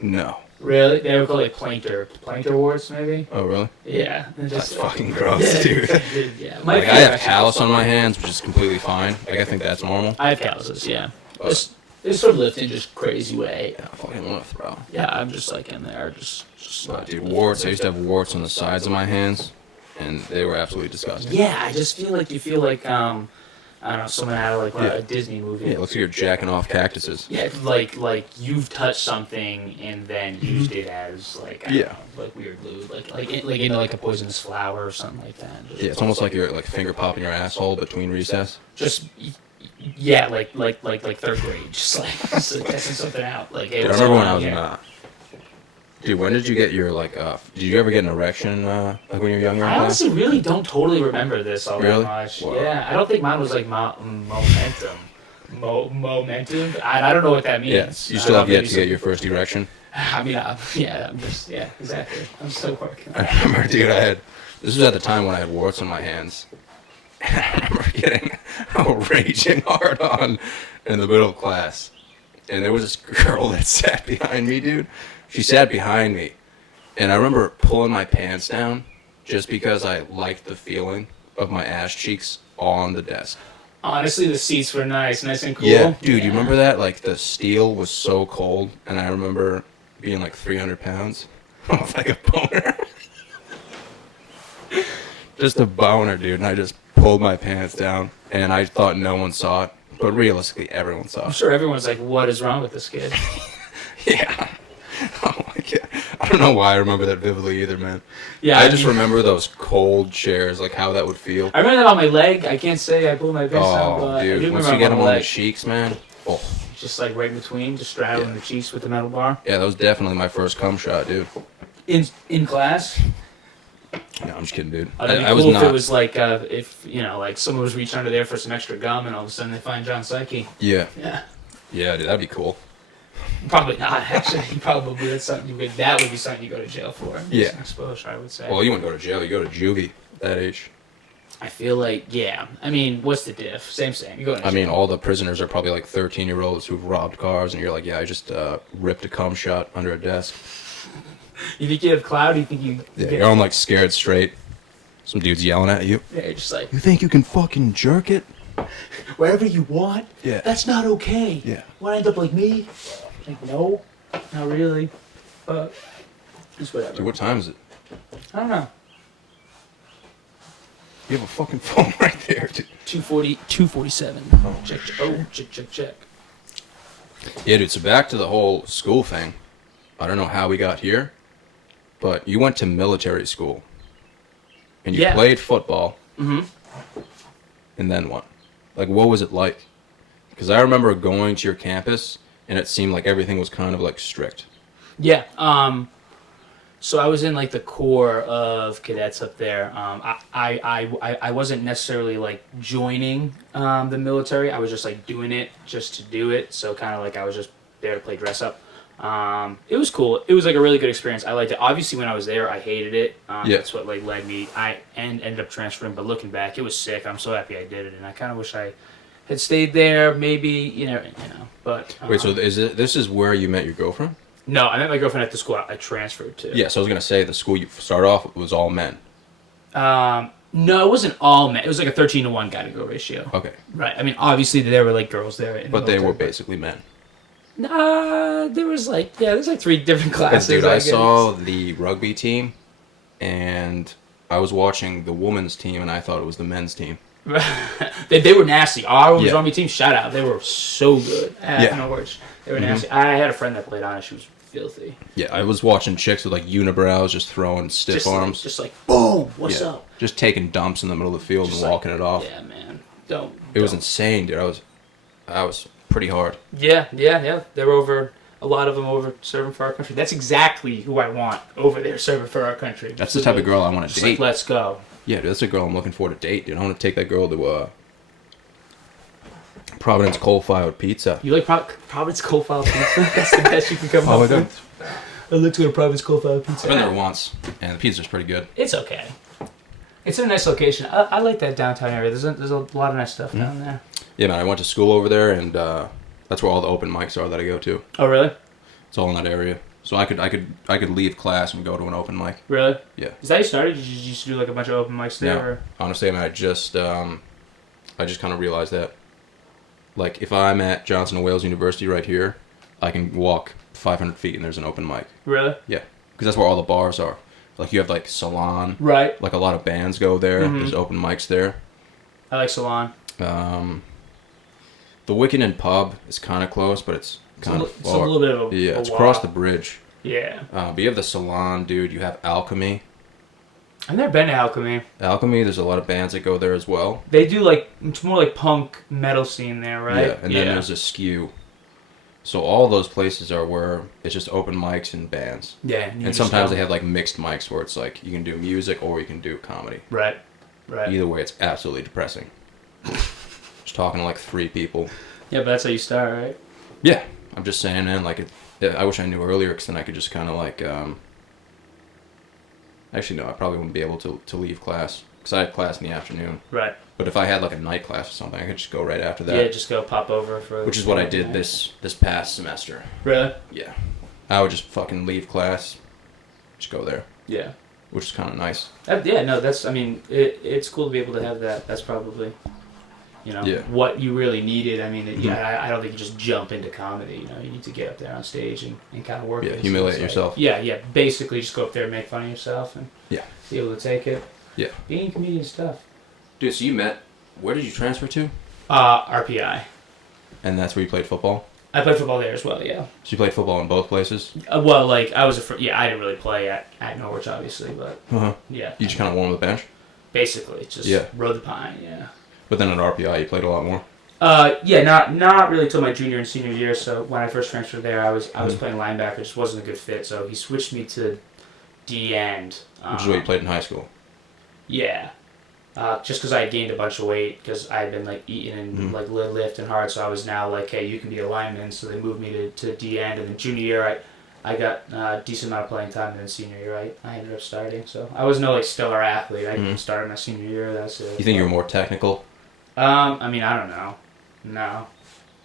No. Really? They were called like plantar warts, maybe. Oh, really? Yeah. That's fucking gross, dude. Yeah. Like, I have callus on my hands, which is completely fine. Like, I think that's normal. I have calluses, yeah. It's sort of lifted in just crazy way. Yeah, I fucking want to throw. Yeah, I'm just like in there, just Dude, warts. I used to have warts on the sides of my hands, and they were absolutely disgusting. Yeah, I just feel like you feel like I don't know, someone out of like a Disney movie. Yeah, it looks like you're jacking off cactuses. Yeah, like you've touched something and then used it as like I don't know, like weird lube, like into like a poisonous flower or something like that. Just, yeah, it's almost like you're like finger popping your asshole between recess. Just yeah, like third grade, just like testing something out. Like, hey, Dude, I remember when I was in dude, when did you get your like? Did you ever get an erection like when you were younger? I honestly really don't totally remember this all that much. Wow. Yeah, I don't think mine was like momentum. Momentum. I don't know what that means. Yeah, you still have yet to get your first erection. I mean, I'm just exactly. I'm still working. I remember, dude. This was at the time when I had warts on my hands. And I remember getting a raging hard on in the middle of class, and there was this girl that sat behind me, dude. She sat behind me, and I remember pulling my pants down just because I liked the feeling of my ass cheeks on the desk. Honestly, the seats were nice and cool. Yeah, dude, you remember that? Like, the steel was so cold, and I remember being like 300 pounds. I was like a boner. Just a boner, dude, and I just pulled my pants down, and I thought no one saw it, but realistically, everyone saw it. I'm sure everyone's like, what is wrong with this kid? Yeah. Oh my god. I don't know why I remember that vividly either, man. Yeah, I just remember those cold chairs, like how that would feel. I remember that on my leg. I can't say I pulled my pants down, but dude, I do once remember you get them on leg. the cheeks, man. Oh. Just like right in between, just straddling the cheeks with the metal bar. Yeah, that was definitely my first cum shot, dude. In class. No, I'm just kidding, dude. It'd be I was cool not. if it was like if like someone was reaching under there for some extra gum, and all of a sudden they find John Psyche. Yeah. Yeah. Yeah, dude, that'd be cool. Probably not, actually. Probably that's something that would be something you go to jail for. Yeah. Exposure, I would say. Well, you wouldn't go to jail. You go to juvie at that age. I feel like, yeah. I mean, what's the diff? Same. You go to jail. I mean, all the prisoners are probably like 13-year-olds who've robbed cars, and you're like, yeah, I just ripped a cum shot under a desk. You think you have clout? You think you... Yeah, you're on like scared straight. Some dude's yelling at you. Yeah, you're just like... You think you can fucking jerk it? Wherever you want? Yeah. That's not okay. Yeah. Want to end up like me? Like, no. Not really. But... Just whatever. Dude, what time is it? I don't know. You have a fucking phone right there, dude. 2:47. Check. Yeah, dude, so back to the whole school thing. I don't know how we got here, but you went to military school. And you played football. Mm-hmm. And then what? Like, what was it like? Because I remember going to your campus, and it seemed like everything was kind of, like, strict. Yeah. So I was in, like, the core of cadets up there. I wasn't necessarily, like, joining the military. I was just, like, doing it just to do it. So kind of like I was just there to play dress up. It was cool. It was, like, a really good experience. I liked it. Obviously, when I was there, I hated it. That's what, like, led me. I ended up transferring, but looking back, it was sick. I'm so happy I did it, and I kind of wish I had stayed there. Maybe, you know. But Wait, so this is where you met your girlfriend? No, I met my girlfriend at the school I transferred to. Yeah, so I was gonna say the school you started off was all men. No, it wasn't all men. It was like a 13-to-1 guy-to-girl ratio. Okay. Right. I mean, obviously there were like girls there. But they were basically men. There was like there's like 3 different classes. Dude, I saw the rugby team, and I was watching the women's team, and I thought it was the men's team. They were nasty. Our was Yeah. Army team. Shout out. They were so good at Yeah. Norwich. They were nasty. I had a friend that played on it. She was filthy. Yeah, I was watching chicks with like unibrows just throwing stiff Just arms. just like boom. What's Yeah. up? Just taking dumps in the middle of the field Just and walking it off. Yeah, man. Don't. It was insane, dude. I was pretty hard. Yeah. They were over. A lot of them over serving for our country. That's exactly who I want over there serving for our country. That's the type of girl I want to Just date. like, let's go. Yeah, dude, that's a girl I'm looking for to date, dude. I want to take that girl to Providence coal-fired pizza. You like Providence coal-fired pizza? That's the best you can come up with. Let's go to Providence coal-fired pizza. I've been there once, and the pizza's pretty good. It's okay. It's a nice location. I like that downtown area. There's a lot of nice stuff down there. Yeah, man, I went to school over there, and that's where all the open mics are that I go to. Oh, really? It's all in that area. So I could leave class and go to an open mic. Really? Yeah. Is that how you started? Did you used to do like a bunch of open mics there? No, Or? honestly, I mean, I just kind of realized that, like, if I'm at Johnson and Wales University right here, I can walk 500 feet and there's an open mic. Really? Yeah, because that's where all the bars are. Like, you have like Salon. Right. Like a lot of bands go there. There's open mics there. I like Salon. The Wicked and Pub is kind of close, but it's kind of It's a far. little bit of a Yeah, it's walk. across the bridge. Yeah. But you have the Salon, dude. You have Alchemy. I've never been to Alchemy. Alchemy, there's a lot of bands that go there as well. They do like, it's more like punk metal scene there, right? Yeah, and then there's a Skew. So all those places are where it's just open mics and bands. Yeah. And sometimes they have like mixed mics where it's like you can do music or you can do comedy. Right. Either way, it's absolutely depressing. Just talking to like 3 people. Yeah, but that's how you start, right? Yeah, I'm just saying, man. Like, I wish I knew earlier, because then I could just kind of like. Actually, no, I probably wouldn't be able to leave class because I had class in the afternoon. Right. But if I had like a night class or something, I could just go right after that. Yeah, just go pop over for. Which is what I did this past semester. Really? Yeah, I would just fucking leave class, just go there. Yeah. Which is kind of nice. Yeah, no, that's. I mean, it's cool to be able to have that. That's probably, what you really needed. I mean, I don't think you just jump into comedy. You know, you need to get up there on stage and kind of work. Yeah, it. humiliate So it's yourself. Like, yeah. Basically, just go up there and make fun of yourself and be able to take it. Yeah. Being a comedian is tough. Dude, so you met. Where did you transfer to? RPI. And that's where you played football. I played football there as well. Yeah. So you played football in both places. Well, like I was I didn't really play at Norwich, obviously, but yeah. You just kind of warmed the bench. Basically, just rode the pine. Yeah. But then at RPI, you played a lot more. Yeah, not really till my junior and senior year. So when I first transferred there, I was playing linebacker. It just wasn't a good fit. So he switched me to D end, Which is what you played in high school. Yeah, just because I had gained a bunch of weight because I had been like eating and like lifting hard. So I was now like, hey, you can be a lineman. So they moved me to D end, and then junior year I got a decent amount of playing time, and then senior year I ended up starting. So I was no like stellar athlete. I started my senior year. That's it. You think you were more technical? I mean, I don't know. No.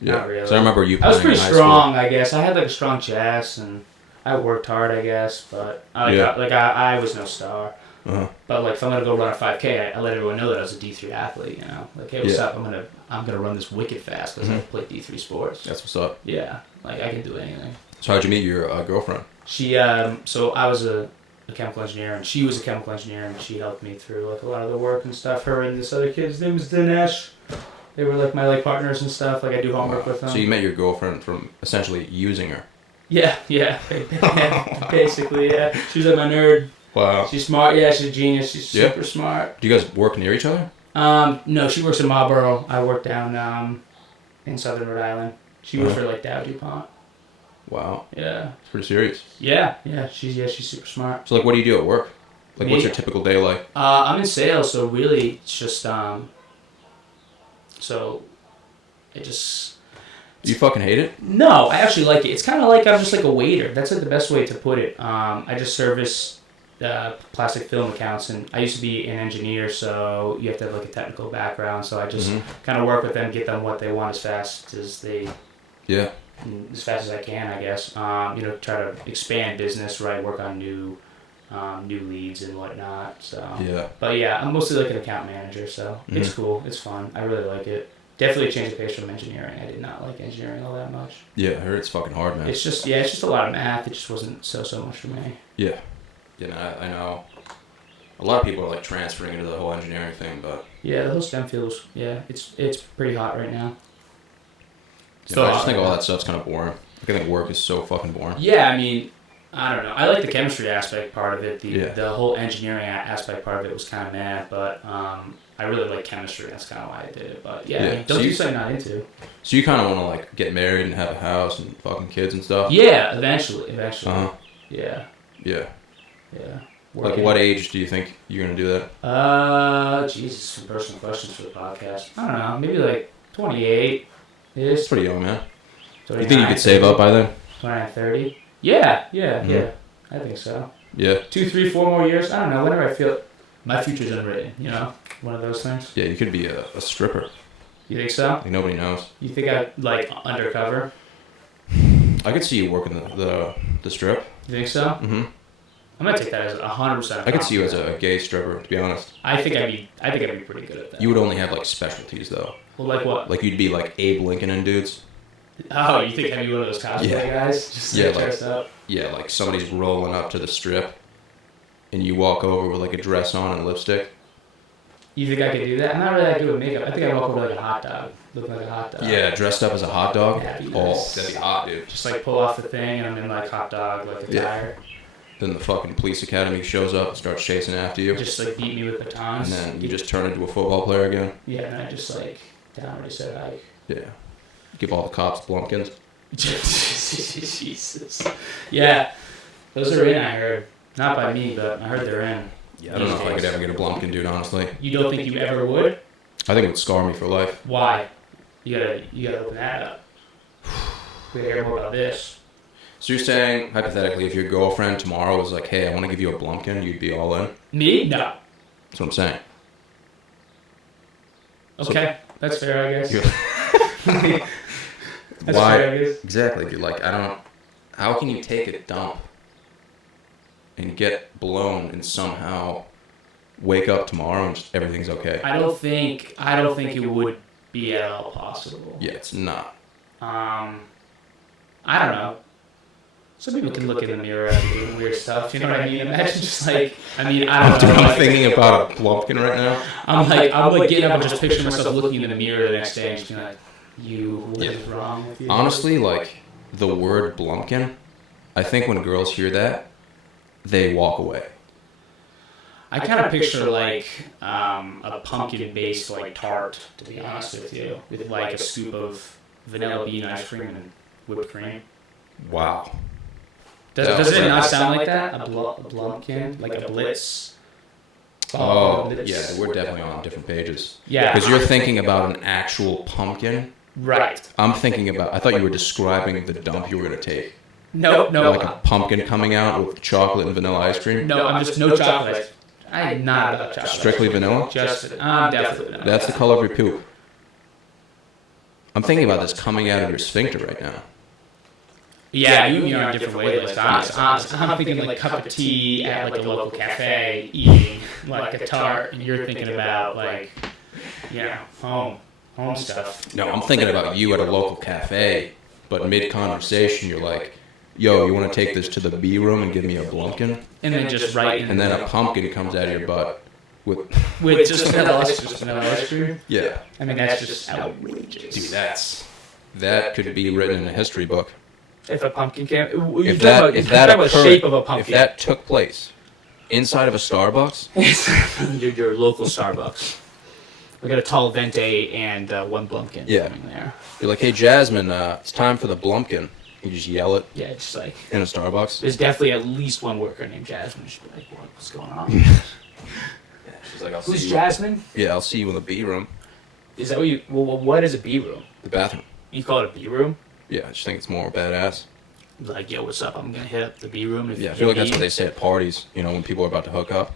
Yeah. Not really. So I remember you I was playing pretty in high strong, I guess. I had like a strong chest, and I worked hard, I guess. But I was no star. Uh-huh. But like if I'm gonna go run a 5K, I let everyone know that I was a D3 athlete. You know, like hey, what's up? I'm gonna run this wicked fast because I play D3 sports. That's what's up. Yeah, like I can do anything. So how'd you meet your girlfriend? She so I was a chemical engineer, and she was a chemical engineer, and she helped me through like a lot of the work and stuff. Her and this other kid, his name was Dinesh. They were like my partners and stuff. Like I do homework with them. So you met your girlfriend from essentially using her. Yeah. Basically, yeah. She was like my nerd. Wow. She's smart. Yeah, she's a genius. She's super smart. Do you guys work near each other? No, she works in Marlboro. I work down in Southern Rhode Island. She works for like Dow DuPont. Wow. Yeah. It's pretty serious. Yeah. She's super smart. So like, what do you do at work? Like, what's your typical day like? I'm in sales, so really it's just so it just. Do you fucking hate it? No, I actually like it. It's kind of like I'm just like a waiter. That's like the best way to put it. I just service plastic film accounts, and I used to be an engineer, so you have to have like a technical background. So I just kind of work with them, get them what they want as fast as they. Yeah. As fast as I can, I guess. Try to expand business, right? Work on new leads and whatnot. So. Yeah. But yeah, I'm mostly like an account manager, so it's cool. It's fun. I really like it. Definitely a change of pace from engineering. I did not like engineering all that much. Yeah, I heard it's fucking hard, man. It's just a lot of math. It just wasn't so much for me. Yeah. Yeah, I know. A lot of people are like transferring into the whole engineering thing, but Yeah, the whole STEM fields. Yeah, it's pretty hot right now. you know, I just think all that stuff's kind of boring. Like, I think work is so fucking boring. Yeah, I mean, I don't know. I like the chemistry aspect part of it. The whole engineering aspect part of it was kind of mad, but I really like chemistry. That's kind of why I did it. But yeah, I mean, don't do something not into. So you kind of want to like get married and have a house and fucking kids and stuff? Yeah, eventually. Uh-huh. Yeah. Yeah. Yeah. Like, what age do you think you're gonna do that? Jesus, some personal questions for the podcast. I don't know, maybe like 28. It's pretty young, man. You 29, think you could save up by then? 29, 30? Yeah. I think so. Yeah. 2, 3, 4 more years. I don't know. Whenever I feel my future's unwritten, you know, one of those things. Yeah, you could be a stripper. You think so? Like, nobody knows. You think I'd like undercover? I could see you working the strip. You think so? Mm-hmm. I'm gonna take that as 100%. I could see you as a gay stripper, to be honest. I think I'd be pretty good at that. You would only have like specialties though. Well, like what? Like you'd be like Abe Lincoln and dudes. Oh, you think I'd be one of those cosplay guys? Just yeah, dressed up? Yeah, like somebody's rolling up to the strip, and you walk over with like a dress on and lipstick. You think I could do that? I'm not really that good with makeup. I think I'd walk over like a hot dog, looking like a hot dog. Yeah, dressed up as a hot dog. That'd be Oh, nice. that'd be hot, dude. Just like pull off the thing and I'm in like hot dog, like attire. Then the fucking police academy shows up and starts chasing after you. Just like beat me with batons. And then you just turn into a football player again. Yeah, and I just like downward said hi. Yeah. Give all the cops blumpkins. Jesus. Yeah, those are in. I heard, not by me, but I heard they're in. Yeah, I don't know if I could ever get a blumpkin, dude. Honestly. You don't think you ever would? I think it would scar me for life. Why? You gotta open that up. We gotta hear more about this. So you're saying, hypothetically, if your girlfriend tomorrow was like, hey, I want to give you a blumpkin, you'd be all in? Me? No. That's what I'm saying. Okay, that's fair, I guess. That's Why? fair, I guess. Exactly, dude. Like, I don't... How can you take a dump and get blown and somehow wake up tomorrow and just everything's okay? I don't think it would be at all possible. Yeah, it's not. I don't know. Some people can look in the mirror and do weird stuff. You know what I mean? Imagine just like, I don't know. I'm thinking about a blumpkin right now. I'm like getting up and just picturing myself looking in the mirror the next day and just being like, what is wrong with you? Honestly, like, the word blumpkin, I think when girls hear that, they walk away. I kind of picture like a pumpkin-based like tart, to be honest with you, with like a scoop of vanilla bean ice cream and whipped cream. Wow. Does it not sound like that? A blumpkin? Like a blitz? Oh, yeah, we're definitely on different pages. Yeah. Because you're thinking about an actual pumpkin. Right. I'm thinking about, I thought you were describing the dump you were going to take. No. Like a pumpkin coming out with chocolate and vanilla ice cream? No, I'm just no chocolate. I'm not about chocolate. Strictly vanilla? I'm definitely vanilla. That's the color of your poop. I'm thinking about this coming out of your sphincter right now. Yeah, you're on a different wavelength. I'm thinking like cup of tea at like a local cafe, eating like a tart, and you're thinking about like, home stuff. No, I'm thinking about you at a local cafe, but mid-conversation you're like, yo, you want to take this to the B room and give me a blumpkin? And then just right in and then a pumpkin comes out of your butt with just vanilla ice cream? Yeah. I mean, that's just outrageous. Dude, that could be written in a history book. If a pumpkin came, if that occurred, the shape of a pumpkin. If that took place inside of a Starbucks, your local Starbucks. We got a tall venti and one blumpkin. Yeah. There. You're like, hey Jasmine, it's time for the blumpkin. You just yell it. Yeah, just like in a Starbucks. There's definitely at least one worker named Jasmine. She'd be like, what's going on? She's like, who's Jasmine? Yeah, I'll see you in the B room. Is that what you? Well, what is a B room? The bathroom. You call it a B room? Yeah, I just think it's more badass. Like, yo, what's up? I'm gonna hit up the B room. Yeah, I feel like that's what they say at parties. You know, when people are about to hook up.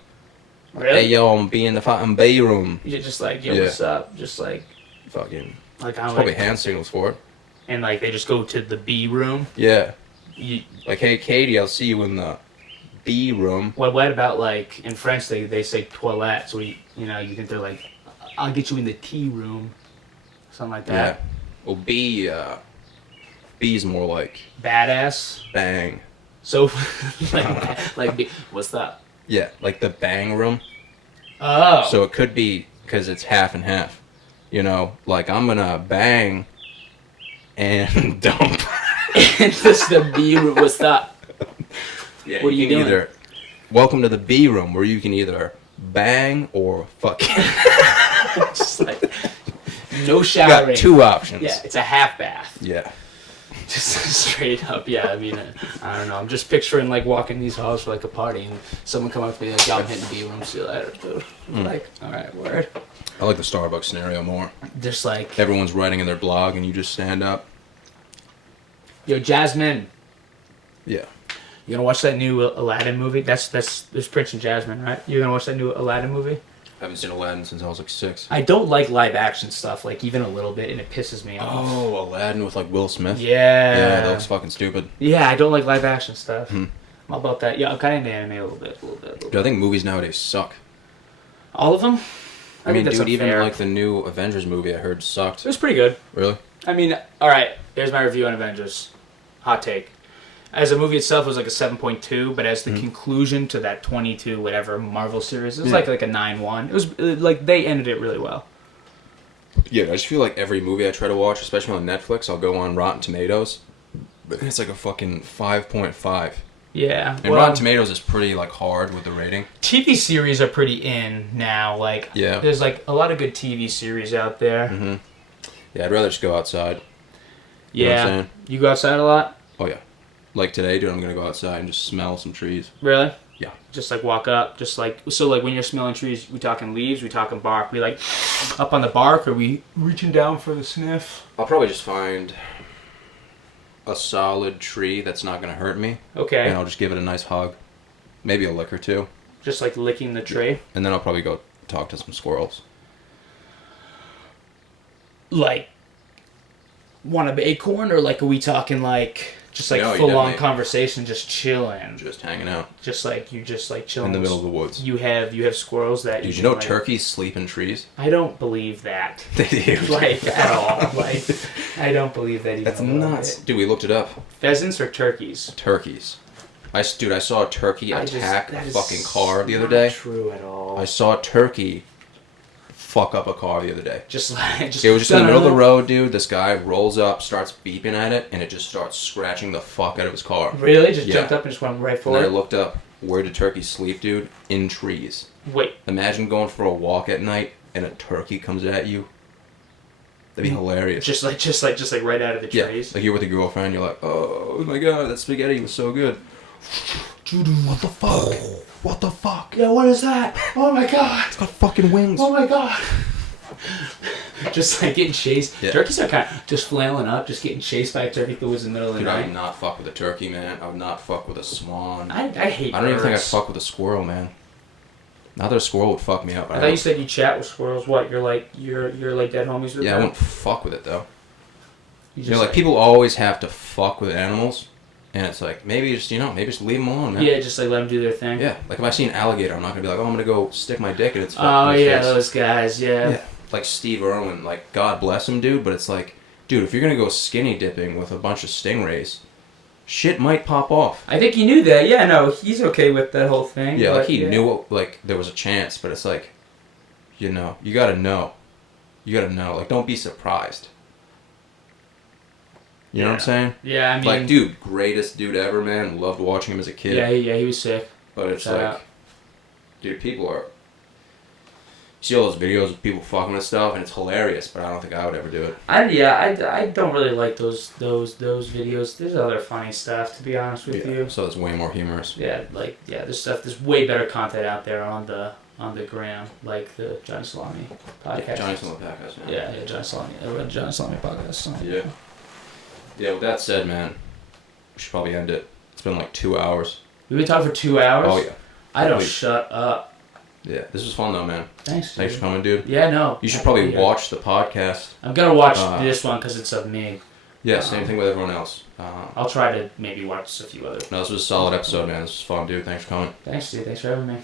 Really? Hey, yo, I'm in the fucking B room. You're just like, yo, what's up? Just like, fucking. Like, I'm probably hand signals for it. And like, they just go to the B room. Yeah. Like, hey, Katie, I'll see you in the B room. What about like in French they say toilette? So you think they're like, I'll get you in the tea room, something like that. Yeah. Well, B is more like badass. Bang. So, like, what's that? Yeah, like the bang room. Oh. So it could be because it's half and half. You know, like I'm gonna bang and dump. This the B room. What's that? Yeah, What are you can doing? Either, welcome to the B room, where you can either bang or fucking. Just like no You showering. got two options. Yeah, it's a half bath. Yeah. Just straight up. Yeah, I mean, I don't know. I'm just picturing like walking these halls for like a party and someone come up to me like, "Yo, I'm hitting the B room. See you later, dude." Like, all right, word. I like the Starbucks scenario more. Just like, Everyone's writing in their blog, and you just stand up. yo, Jasmine, Yeah. you gonna watch that new Aladdin movie? That's Prince and Jasmine, right? You gonna watch that new Aladdin movie? I haven't seen Aladdin since I was like 6. I don't like live action stuff, like even a little bit, and it pisses me off. Oh, Aladdin with like Will Smith. Yeah. Yeah, that looks fucking stupid. Yeah, I don't like live action stuff. I'm about that. Yeah, I'm kind of into anime a little bit. Dude, I think movies nowadays suck. All of them? I mean, think dude, that's even unfair. like the new Avengers movie I heard sucked. It was pretty good. Really? I mean, all right. There's my review on Avengers. Hot take. As a movie itself, it was like a 7.2, but as the conclusion to that 22 whatever Marvel series, it was like a 9.1. It was like they ended it really well. Yeah, I just feel like every movie I try to watch, especially on Netflix, I'll go on Rotten Tomatoes, but it's like a fucking 5.5. Yeah. And Rotten Tomatoes is pretty like hard with the rating. TV series are pretty in now. Like, Yeah. there's like a lot of good TV series out there. Yeah, I'd rather just go outside. You know what I'm Yeah. saying? You go outside a lot? Oh yeah. Like today, dude, I'm gonna go outside and just smell some trees. Really? Yeah. Just like walk up, just like, so like when you're smelling trees, we talking leaves, we talking bark, we like up on the bark, or we reaching down for the sniff? I'll probably just find a solid tree that's not gonna hurt me, Okay. and I'll just give it a nice hug, maybe a lick or two, Just like licking the tree. and then I'll probably go talk to some squirrels. Like, want an acorn, or like are we talking like just like No, you full on definitely- conversation, just chilling, Just hanging out just like you just like chilling in the middle of the woods. You have squirrels that Dude, you can, know like, turkeys sleep in trees? I don't believe that. They do. Like at all. Like I don't believe that even. That's a little nuts. bit. Dude, we looked it up. Pheasants or turkeys? Turkeys. Dude, I saw a turkey attack a that is fucking car the other not day. True at all. I saw a turkey fuck up a car the other day. Just like just. It was just in the middle of the road, dude. This guy rolls up, starts beeping at it, and it just starts scratching the fuck out of his car. Really? Just Yeah. jumped up and just went right And for then I it. looked up, where do turkeys sleep, dude? In trees. Wait. Imagine going for a walk at night and a turkey comes at you. That'd be hilarious. Just like right out of the Yeah, trees. like you're with your girlfriend, you're like, oh my god, that spaghetti was so good. What the fuck? What the fuck? Yeah, what is that? Oh my god! It's got fucking wings. Oh my god! Just like getting chased. Yeah. Turkeys are kind of just flailing up, just getting chased by a turkey that was in the middle of the Dude, I would night. not fuck with a turkey, man. I would not fuck with a swan. I hate. I don't even think I'd birds. fuck with a squirrel, man. Not that a squirrel would fuck me up. I thought you said you chat with squirrels. What? You're like dead homies with Yeah, I them? wouldn't fuck with it though. You You know, like people always have to fuck with animals, and it's like maybe just maybe just leave them alone, man. Yeah, just like let them do their thing. Yeah, like if I see an alligator, I'm not gonna be like, oh, I'm gonna go stick my dick in its. Oh its yeah, face. those guys. Yeah. Yeah, like Steve Irwin, like God bless him, dude. But it's like, dude, if you're gonna go skinny dipping with a bunch of stingrays, shit might pop off. I think he knew that. Yeah, no, he's okay with that whole thing. Yeah, but, like he knew like there was a chance, but it's like, you gotta know. You gotta know. Like, don't be surprised. You know what I'm saying? Yeah, I mean, Like, dude, greatest dude ever, man. Loved watching him as a kid. Yeah, he was sick. But it's Shout like, out. dude, people are. You see all those videos of people fucking with stuff, and it's hilarious. But I don't think I would ever do it. I don't really like those videos. There's other funny stuff, to be honest with you. So it's way more humorous. Yeah, there's way better content out there on the gram, like the Johnny Salami podcast. Johnny Salami podcast, man. Yeah, Johnny Salami. I read Johnny Salami podcast. So. Yeah. Yeah. With that said, man, we should probably end it. It's been like 2 hours. We've been talking for 2 hours. Oh yeah. I don't Probably- shut up. Yeah. This was fun though, man. Thanks. Thanks dude. for coming, dude. Yeah, no. You should I probably can be here. watch the podcast. I'm gonna watch this this one because it's of me. Yeah, same thing with everyone else. I'll try to maybe watch a few other. No, this was a solid episode, man. This was fun, dude. Thanks for coming. Thanks, dude. Thanks for having me.